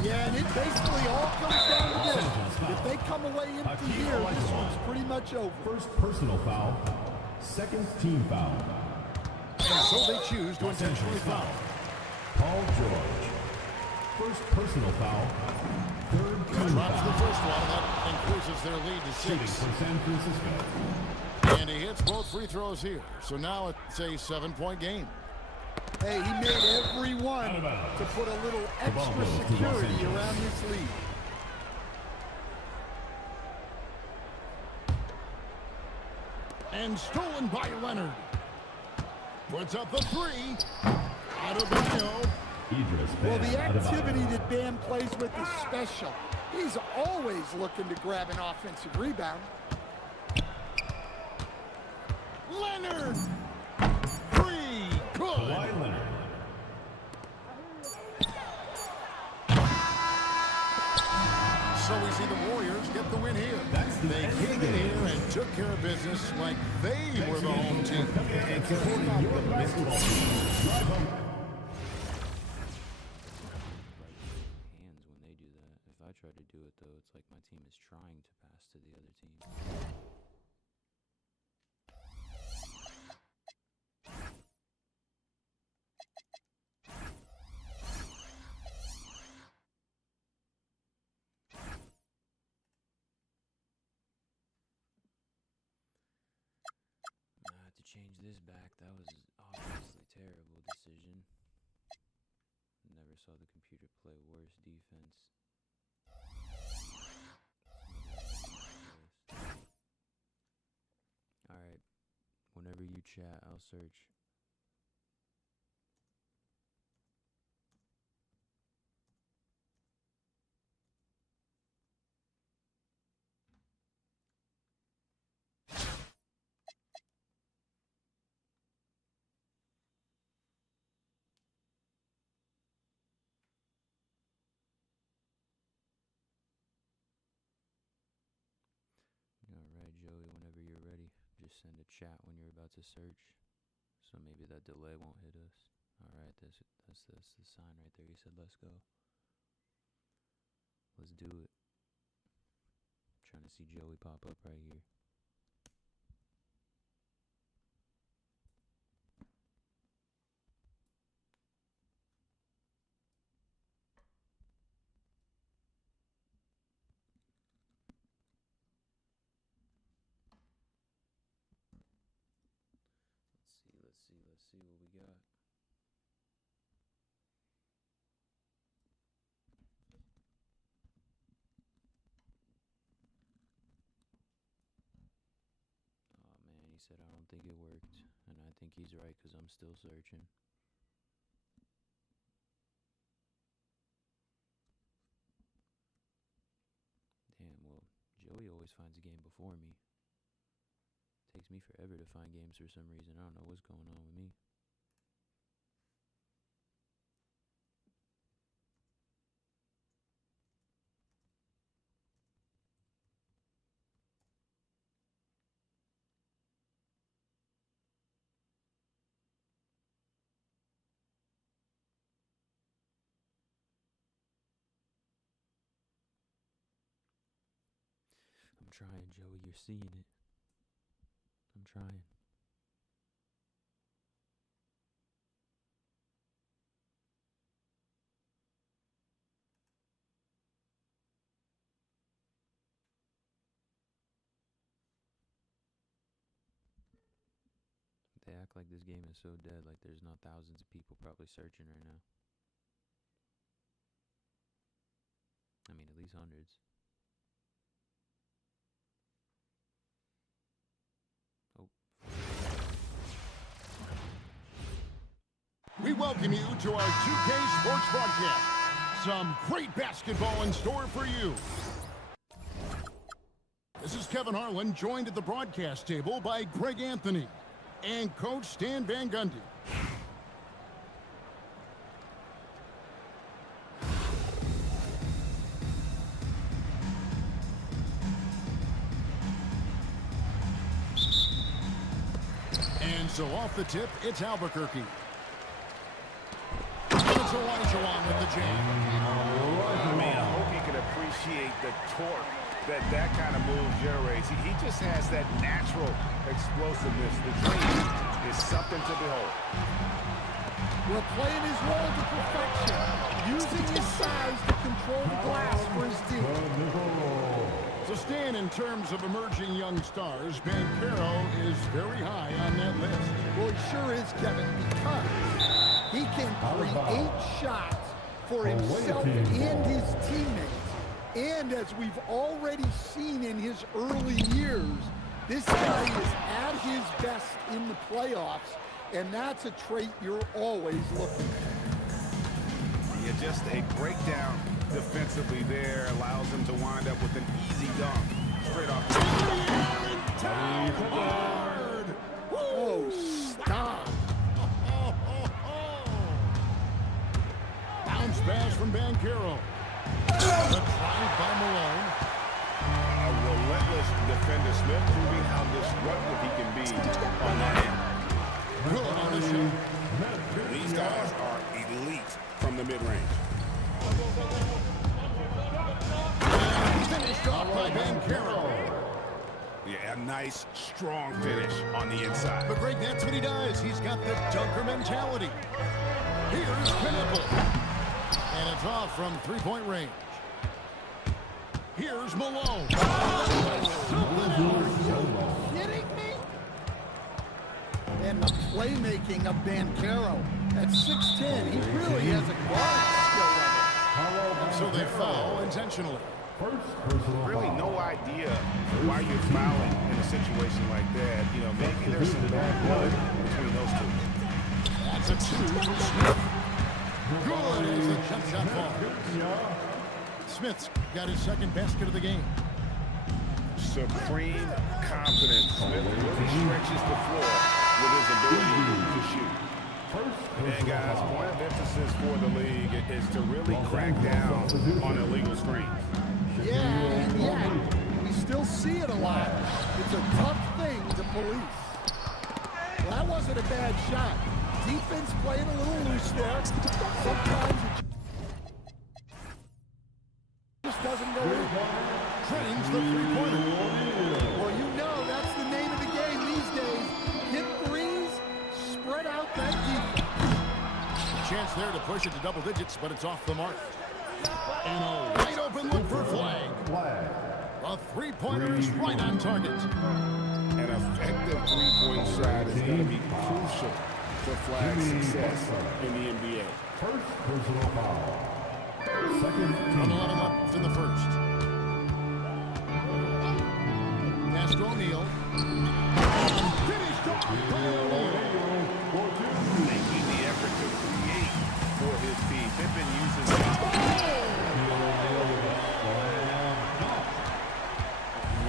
Yeah, and it basically all comes down to this. If they come away empty here, this one's pretty much over. First personal foul. Second team foul. And so they choose to intentionally foul. Paul George. First personal foul. Third team Drops foul. the first one. That increases the their lead to Shooting 6. for San Francisco. And he hits both free throws here. So now it's a 7-point game. Hey, he made every one to put a little extra security around this lead. And stolen by Leonard. Puts up the 3. Adebayo. Well, the activity that Bam plays with is special. He's always looking to grab an offensive rebound. Leonard. 3. Good. Kawhi Leonard. So we see the Warriors get the win here. They came in here and took care of business like they were the home team. And supporting your basketball team. Drive home. Hands when they do that. If I try to do it though, it's like my team is trying to pass to the other team. I have to change this back. That was obviously a terrible decision. Never saw the computer play worse defense. Alright. Whenever you chat, I'll search. Alright, Joey, whenever you're ready, just send a chat when you're about to search. So maybe that delay won't hit us. Alright, that's the sign right there. He said, let's go. Let's do it. Trying to see Joey pop up right here. Let's see what we got. Oh man, he said I don't think it worked, and I think he's right because I'm still searching. Damn, well, Joey always finds a game before me. Takes me forever to find games for some reason. I don't know what's going on with me. I'm trying, Joey. You're seeing it. I'm trying. They act like this game is so dead, like there's not thousands of people probably searching right now. I mean, at least hundreds. Oh. We welcome you to our 2K Sports broadcast. Some great basketball in store for you. This is Kevin Harlan, joined at the broadcast table by Greg Anthony and Coach Stan Van Gundy. And so off the tip, it's Albuquerque. It's Elijah with the jam. I mean, I hope you can appreciate the torque that kind of move generates. He just has that natural explosiveness. The dream is something to behold. We're playing his role to perfection, using his size to control the glass for his team. So Stan, in terms of emerging young stars, Banchero is very high on that list. Well, he sure is, Kevin, because he can create shots for himself and his teammates. And as we've already seen in his early years, this guy is at his best in the playoffs, and that's a trait you're always looking for. Yeah, just a breakdown defensively there allows him to wind up with an easy dunk. Straight off the Hard. Oh, stop. Bounce pass from Banchero. The drive by Malone. A relentless defender, Smith, proving how disruptive he can be on that end. Good on the shoot. These guys are elite from the mid-range. Finished off by Banchero. Yeah, a nice, strong finish on the inside. But Greg, that's what he does. He's got the dunker mentality. Here's Knipple. And it's off from three-point range. Here's Malone. Something else. Are you kidding me? And the playmaking of Banchero. At 6'10", he really has a guard skill level. And so they foul intentionally. Really no idea why you're fouling in a situation like that. You know, maybe there's some bad blood between those two. That's a two for Smith. Good as the jump shot falls. Smith's got his second basket of the game. Supreme confidence. Smith really stretches the floor with his ability to shoot. And guys, point of emphasis for the league is to really crack down on illegal screens. Yeah, and yet, we still see it a lot. It's a tough thing to police. Well, that wasn't a bad shot. Defense playing a little loose there. Sometimes it just doesn't go in. Trains the three-pointer. Well, you know that's the name of the game these days. Hit threes, spread out that defense. Chance there to push it to double digits, but it's off the mark. And a wide open look for flag. A three-pointer is right on target. An effective three-point shot is going to be crucial for flag success in the NBA. First personal foul. Second team. 11 left in the first. Pass to O'Neal. Finished off by O'Neal. Making the effort to create for his team. They've been using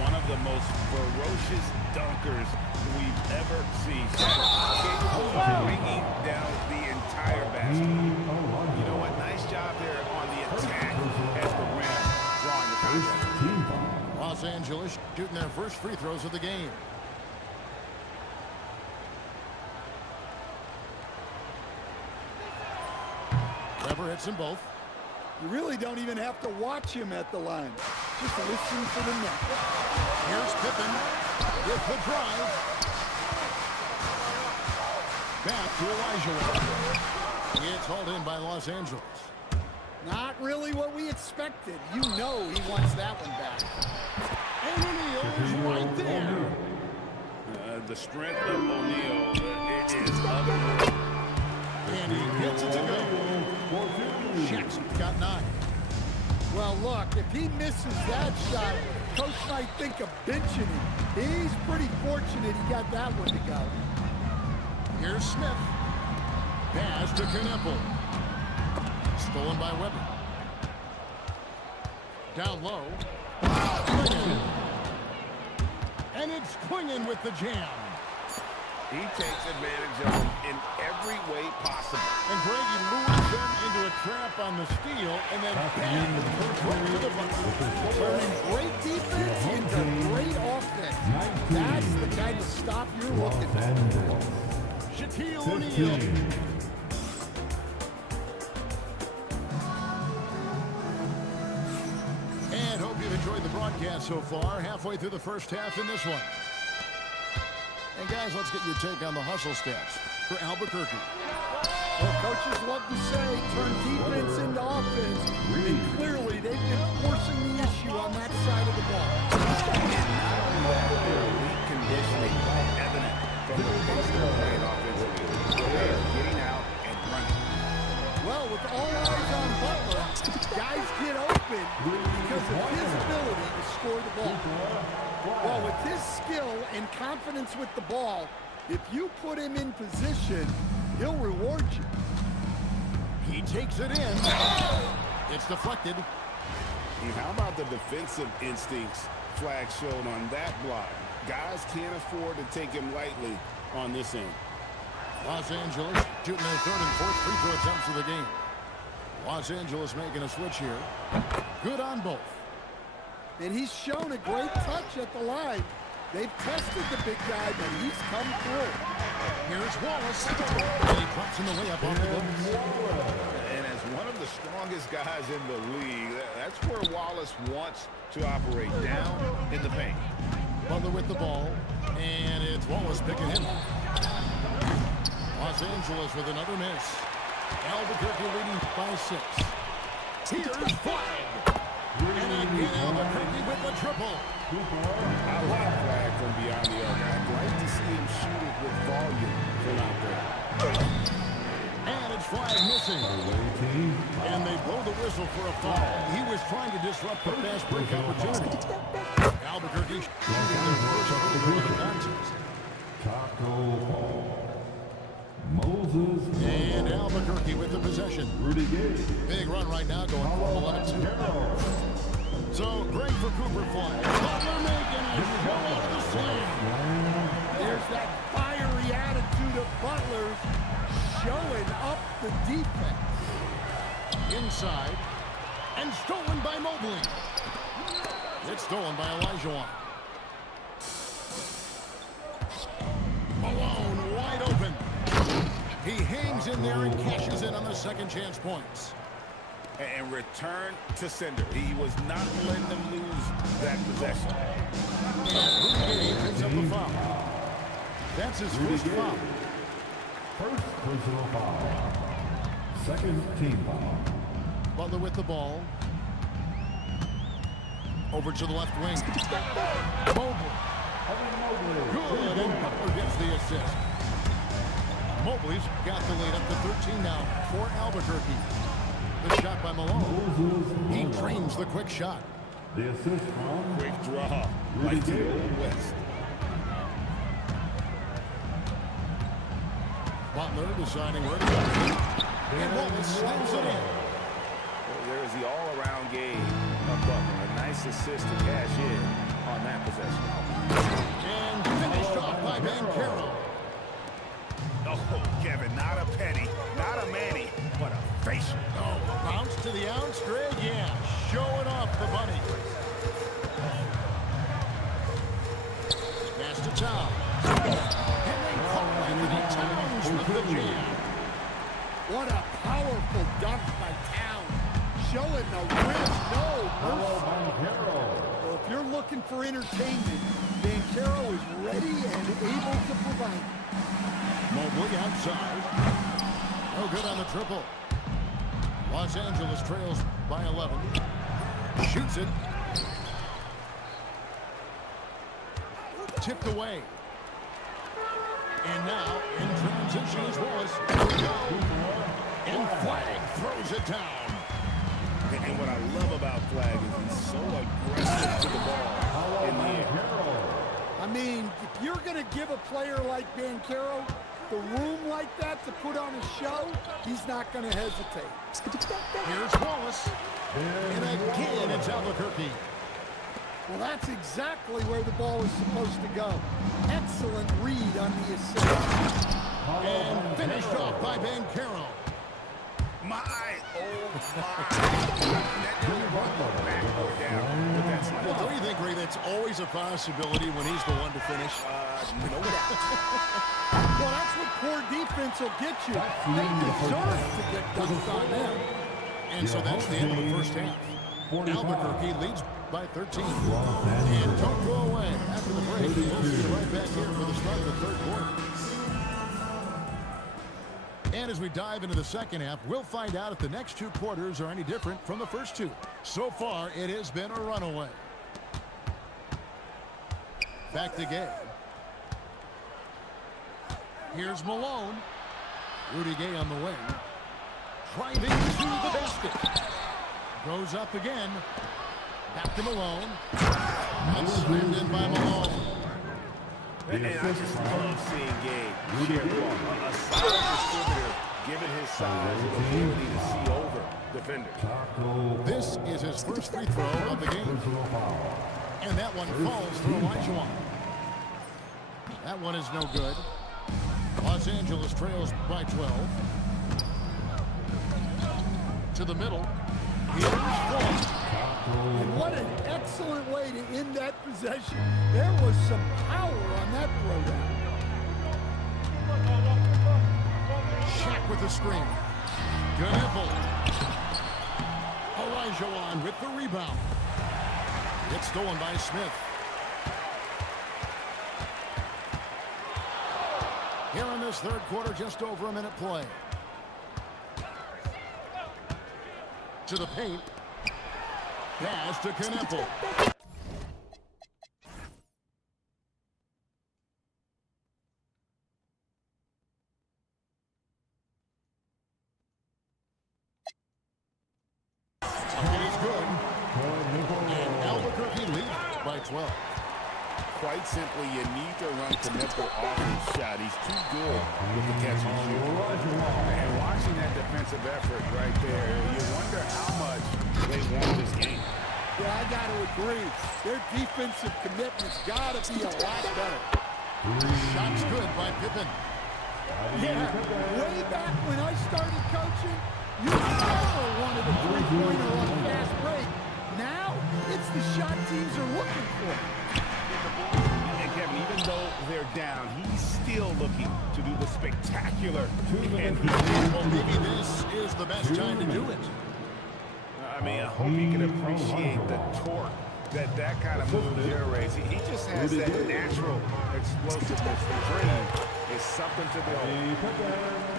one of the most ferocious dunkers we've ever seen. Capable of bringing down the entire basket. You know what? Nice job there on the attack at the rim, drawing the contact. Los Angeles shooting their first free throws of the game. Weber hits them both. You really don't even have to watch him at the line. Just listen for the net. Here's Pippen with the drive. Back to Elijah. It's hauled in by Los Angeles. Not really what we expected. You know he wants that one back. And O'Neal is right there. The strength of O'Neal is other. And he gets it to go. Jackson got 9. Well, look, if he misses that shot, Coach might think of benching him. He's pretty fortunate he got that one to go. Here's Smith. Pass to Knipple. Stolen by Weber. Down low. Klingon. And it's Klingon with the jam. He takes advantage of them in every way possible. And Greg, he lures them into a trap on the steal, and then bam, right to the bucket. Turning great defense into great offense. That's the kind of stop you're looking for. Shaquille O'Neal. And hope you've enjoyed the broadcast so far. Halfway through the first half in this one. And guys, let's get your take on the hustle stats for Albuquerque. Well, coaches love to say, turn defense into offense. And clearly, they've been forcing the issue on that side of the ball. Well, with his skill and confidence with the ball, if you put him in position, he'll reward you. He takes it in. It's deflected. How about the defensive instincts Flag showed on that block? Guys can't afford to take him lightly on this end. Los Angeles shooting their third and fourth free throw attempts of the game. Los Angeles making a switch here. Good on both. And he's shown a great touch at the line. They've tested the big guy, but he's come through. Here's Wallace. And he drops in the way up off the glass. And as one of the strongest guys in the league, that's where Wallace wants to operate, down in the paint. Butler with the ball, and it's Wallace picking him up. Los Angeles with another miss. Albuquerque leading by 6. Here's Flag. And again, Albuquerque with the triple. I like Flag from beyond the arc. I'd like to see him shoot it with volume from out there. And it's Flag missing. And they blow the whistle for a foul. He was trying to disrupt the fast break opportunity. Albuquerque shooting their first free throw of the contest. TACKO. Moses. And Albuquerque with the possession. Big run right now, going from 11-2. So great for Cooper Flag. Butler making a show out of the slam. There's that fiery attitude of Butler's showing up the defense. Inside. And stolen by Mobley. It's stolen by Elijah. Malone wide open. He hangs in there and cashes in on the second chance points. And return to sender. He was not letting them lose that possession. And he picks up the foul. That's his first foul. First personal foul. Second team foul. Butler with the ball. Over to the left wing. Mobley. Good, and Butler gets the assist. Mobley's got the lead up to 13 now for Albuquerque. The shot by Malone. He dreams the quick shot. The assist from Quick draw, like the Old West. Butler deciding where to go. And Wallace slams it in. Well, there's the all-around game of Butler. A nice assist to cash in on that possession. And finished off by Banchero. Oh, Kevin, not a penny, not a Manny, but a facial. Oh, bounce to the ounce, Greg. Yeah, showing off the bunny. Pass to Tom. And they call Anthony Towns with the jam. What a powerful dunk by Towns. Showing the rim, no mercy. Well, if you're looking for entertainment, Banchero is ready and able to provide. Mobley outside. No good on the triple. Los Angeles trails by 11. Shoots it. Tipped away. And now, in transition is Wallace. And Flag throws it down. And what I love about Flag is he's so aggressive to the ball in the air. I mean, if you're going to give a player like Banchero the room like that to put on a show, he's not going to hesitate. Here's Wallace. And again, it's Albuquerque. Well, that's exactly where the ball is supposed to go. Excellent read on the assist. And finished off by Banchero. My, oh my. Well, don't you think, Ray, that's always a possibility when he's the one to finish? No doubt. Well, that's what poor defense will get you. They deserve to get dunked on them. And so that's the end of the first half. Albuquerque leads by 13. And don't go away. After the break, we'll see you right back here for the start of the third quarter. And as we dive into the second half, we'll find out if the next two quarters are any different from the first two. So far, it has been a runaway. Back to Gay. Here's Malone. Rudy Gay on the wing. Driving to the basket. Goes up again. Back to Malone. And slammed in by Malone. And I just love seeing Gabe share the ball. A solid distributor, given his size and ability to see over defenders. This is his first free throw of the game. And that one falls for Elijah. That one is no good. Los Angeles trails by 12. To the middle. Here's Frost. And what an excellent way to end that possession. There was some power on that throwdown. Shaq with the screen. Good nipple. Elijah with the rebound. It's stolen by Smith. Here in this third quarter, just over a minute play. To the paint. Pass to Kneppel. It is good. And Albuquerque leads by 12. Quite simply, you need to run Kneppel off his shot. He's too good with the catch and shoot. And watching that defensive effort right there, you wonder how much they want this game. Yeah, I got to agree. Their defensive commitment's got to be a lot better. Shot's good by Pippen. Yeah, way back when I started coaching, you never wanted a three-pointer on a fast break. Now, it's the shot teams are looking for. And Kevin, even though they're down, he's still looking to do the spectacular. And well, maybe this is the best time to do it. I mean, I hope you can appreciate the torque that kind of move generates. He just has that natural explosiveness. The dream is something to behold.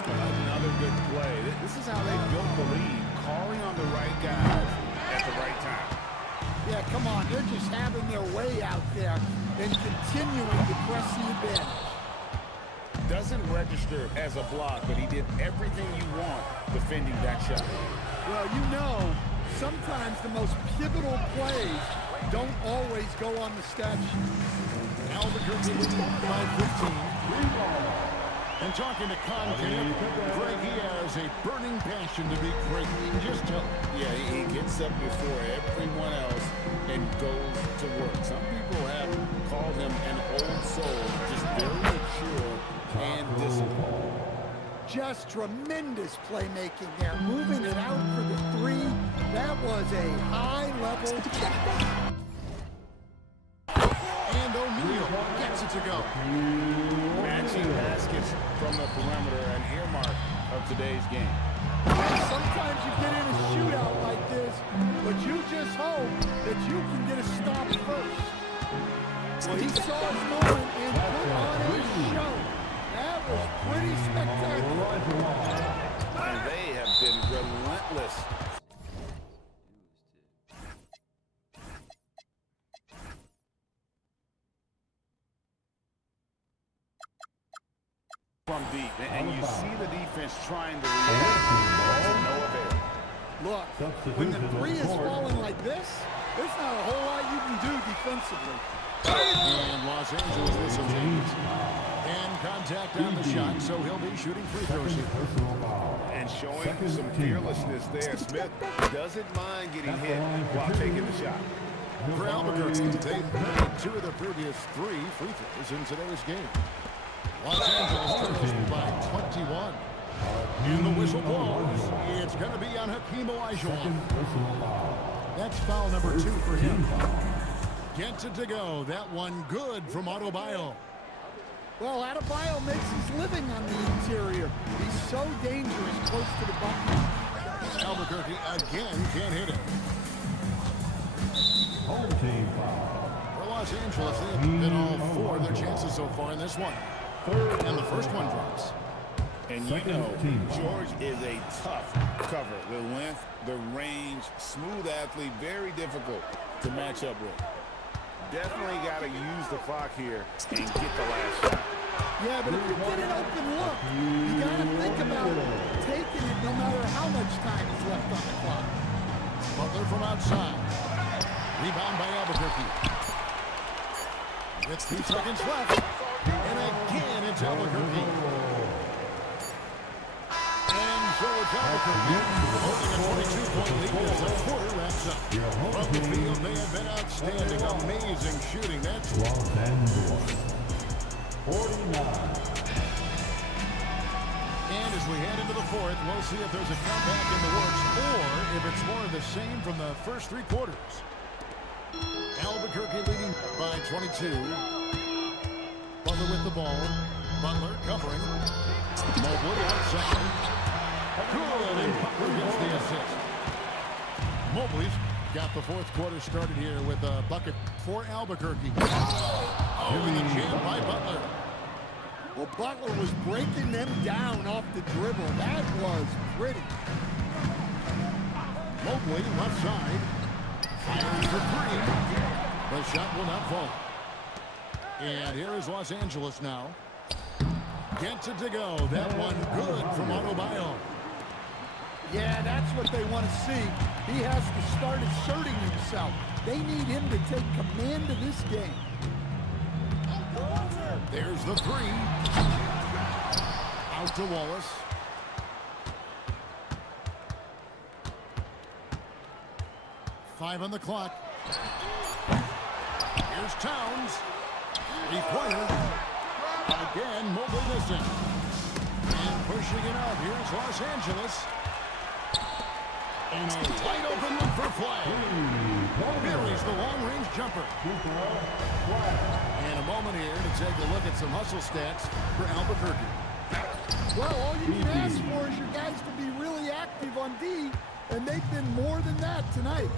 Another good play. This is how they built the lead, calling on the right guys at the right time. Yeah, come on. They're just having their way out there and continuing to press the advantage. Doesn't register as a block, but he did everything you want defending that shot. Well, you know, sometimes the most pivotal plays don't always go on the stat sheet. Albuquerque leading by 15. And talking to Greg, he has a burning passion to be great. You can just tell. Yeah, he gets up before everyone else and goes to work. Some people have called him an old soul, just very mature and disciplined. Just tremendous playmaking there, moving it out for the three. That was a high-level. And O'Neal gets it to go. Matching baskets from the perimeter, an earmark of today's game. Sometimes you get in a shootout like this, but you just hope that you can get a stop first. Well, he saw his moment and put on a show. That was pretty spectacular. And they have been relentless. From deep, and you see the defense trying to react to no avail. Look, when the three is falling like this, there's not a whole lot you can do defensively. And Los Angeles with some change. And contact on the shot, so he'll be shooting free throws here. And showing some fearlessness there. Smith doesn't mind getting hit while taking the shot. For Albuquerque, they've made two of the previous three free throws in today's game. Los Angeles trails by 21. And the whistle blows. It's going to be on Hakeem Olajuwon. That's foul number 2 for him. Gets it to go. That one good from Adebayo. Well, Adebayo makes his living on the interior. He's so dangerous close to the bucket. Albuquerque again can't hit it. Home team foul. For Los Angeles, they've been all 4 of their chances so far in this one. And the first one drops. And you know, George is a tough cover. The length, the range, smooth athlete, very difficult to match up with. Definitely got to use the clock here and get the last shot. Yeah, but if you get an open look, you got to think about taking it no matter how much time is left on the clock. Butler from outside. Rebound by Albuquerque. With 2 seconds left. And again, it's Albuquerque. And so it's Albuquerque holding a 22-point lead as the quarter wraps up. From the field, they have been outstanding. Amazing shooting. That's Los Angeles 49. And as we head into the fourth, we'll see if there's a comeback in the works or if it's more of the same from the first 3 quarters. Albuquerque leading by 22. Butler with the ball. Butler covering. Mobley outside. Good, and Butler gets the assist. Mobley's got the fourth quarter started here with a bucket for Albuquerque. Over the jam by Butler. Well, Butler was breaking them down off the dribble. That was pretty. Mobley left side. Fires for 3. The shot will not fall. And here is Los Angeles now. Gets it to go. That one good from Adebayo. Yeah, that's what they want to see. He has to start asserting himself. They need him to take command of this game. There's the 3. Out to Wallace. Five on the clock. Here's Towns. 3-pointer. Again, Mobley missing. And pushing it out. Here's Los Angeles. And a wide open look for Flag. Buries the long-range jumper. And a moment here to take a look at some hustle stats for Albuquerque. Well, all you can ask for is your guys to be really active on D, and they've been more than that tonight.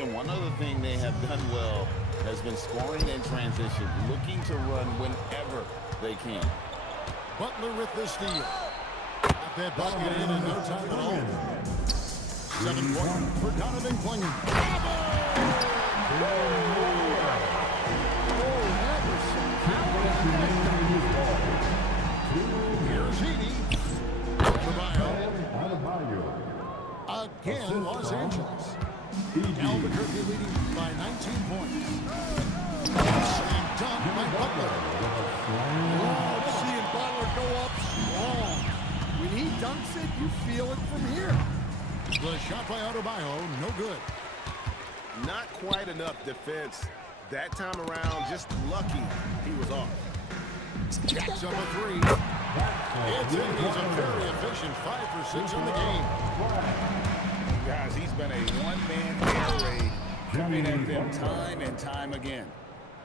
And one other thing they have done well has been scoring in transition, looking to run whenever they can. Butler with the steal. Got that bucket in no time at all. 7-point for Donovan Klinger. Here's Heaney. Again, Los Angeles. Albuquerque leading by 19 points. Slam dunk by Butler. Love seeing Butler go up strong. When he dunks it, you feel it from here. The shot by Adebayo, no good. Not quite enough defense that time around. Just lucky he was off. Jacks up a 3. It's in. He's a very efficient 5 for 6 in the game. Guys, he's been a one-man air raid, coming at them time and time again.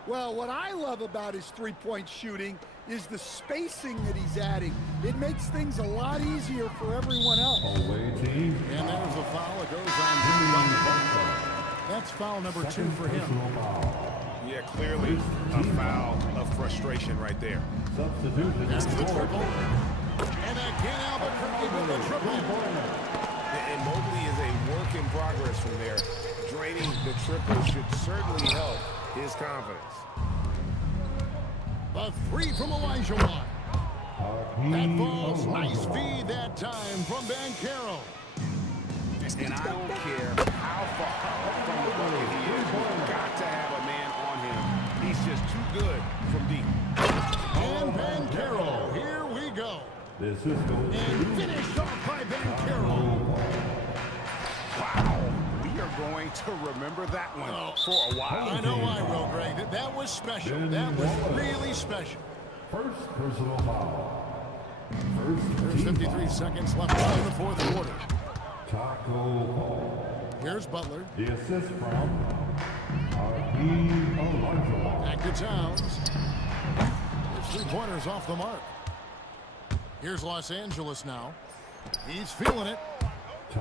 Well, what I love about his three-point shooting is the spacing that he's adding. It makes things a lot easier for everyone else. Away team. And there's a foul. It goes on Butler. That's foul number 2 for him. Yeah, clearly a foul of frustration right there. Substitution. That's the triple. And again, Albuquerque with the triple. And Mobley is a work in progress from there. Draining the triple should certainly help his confidence. The 3 from Elijah Watt. That falls. Nice feed that time from Banchero. And I don't care how far from the bucket he is. You've got to have a man on him. He's just too good from deep. And Banchero. Here we go. The system. And finished off by Banchero. Wow. We are going to remember that one for a while. I know I will, Greg. That was special. That was really special. First personal foul. There's 53 seconds left in the fourth quarter. TACKO. Here's Butler. The assist from Elijah. Back to Towns. There's 3-pointers off the mark. Here's Los Angeles now. He's feeling it.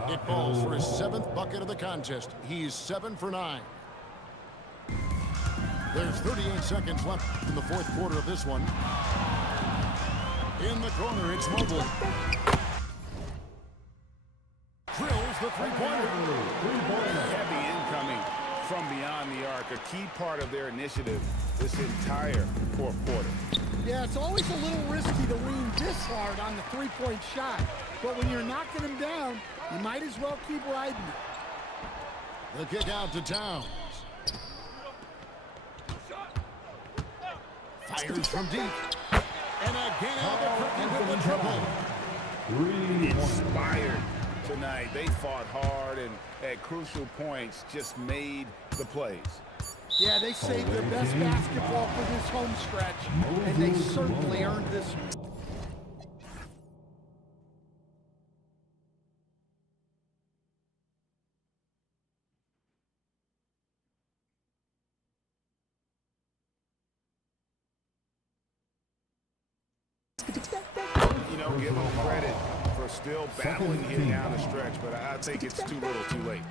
It falls for his 7th bucket of the contest. He's 7 for 9. There's 38 seconds left in the fourth quarter of this one. In the corner, it's Mobley. Drills the 3-pointer. Heavy incoming from beyond the arc. A key part of their initiative this entire fourth quarter. Yeah, it's always a little risky to lean this hard on the three-point shot. But when you're knocking him down, you might as well keep riding it. The kick out to Towns. Fires from deep. And again, Albuquerque with the triple. Inspired tonight. They fought hard and at crucial points just made the plays. Yeah, they saved their best basketball for this home stretch, and they certainly earned this one. You know, give them credit for still battling here down the stretch, but I think it's too little too late.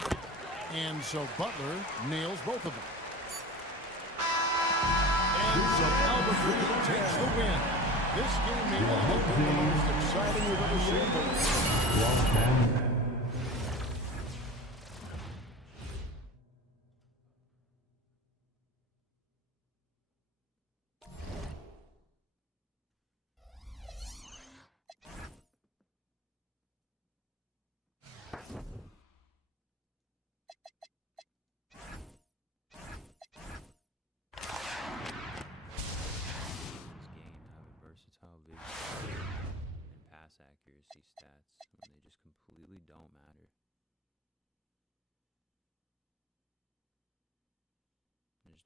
And so Butler nails both of them. And so Albuquerque takes the win. This game may well have been the most exciting we've ever seen. This game having versatile vision and pass accuracy stats when they just completely don't matter.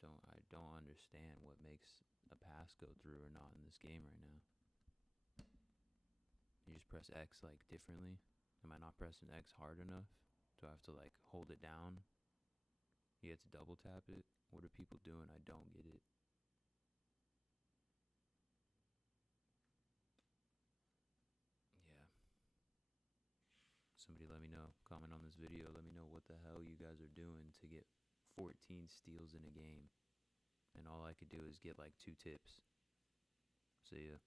I don't understand what makes a pass go through or not in this game right now. You just press X like differently. Am I not pressing X hard enough? Do I have to like hold it down? You get to double tap it? What are people doing? I don't get it. Yeah. Somebody let me know. Comment on this video. Let me know what the hell you guys are doing to get 14 steals in a game. And all I could do is get like 2 tips. See ya.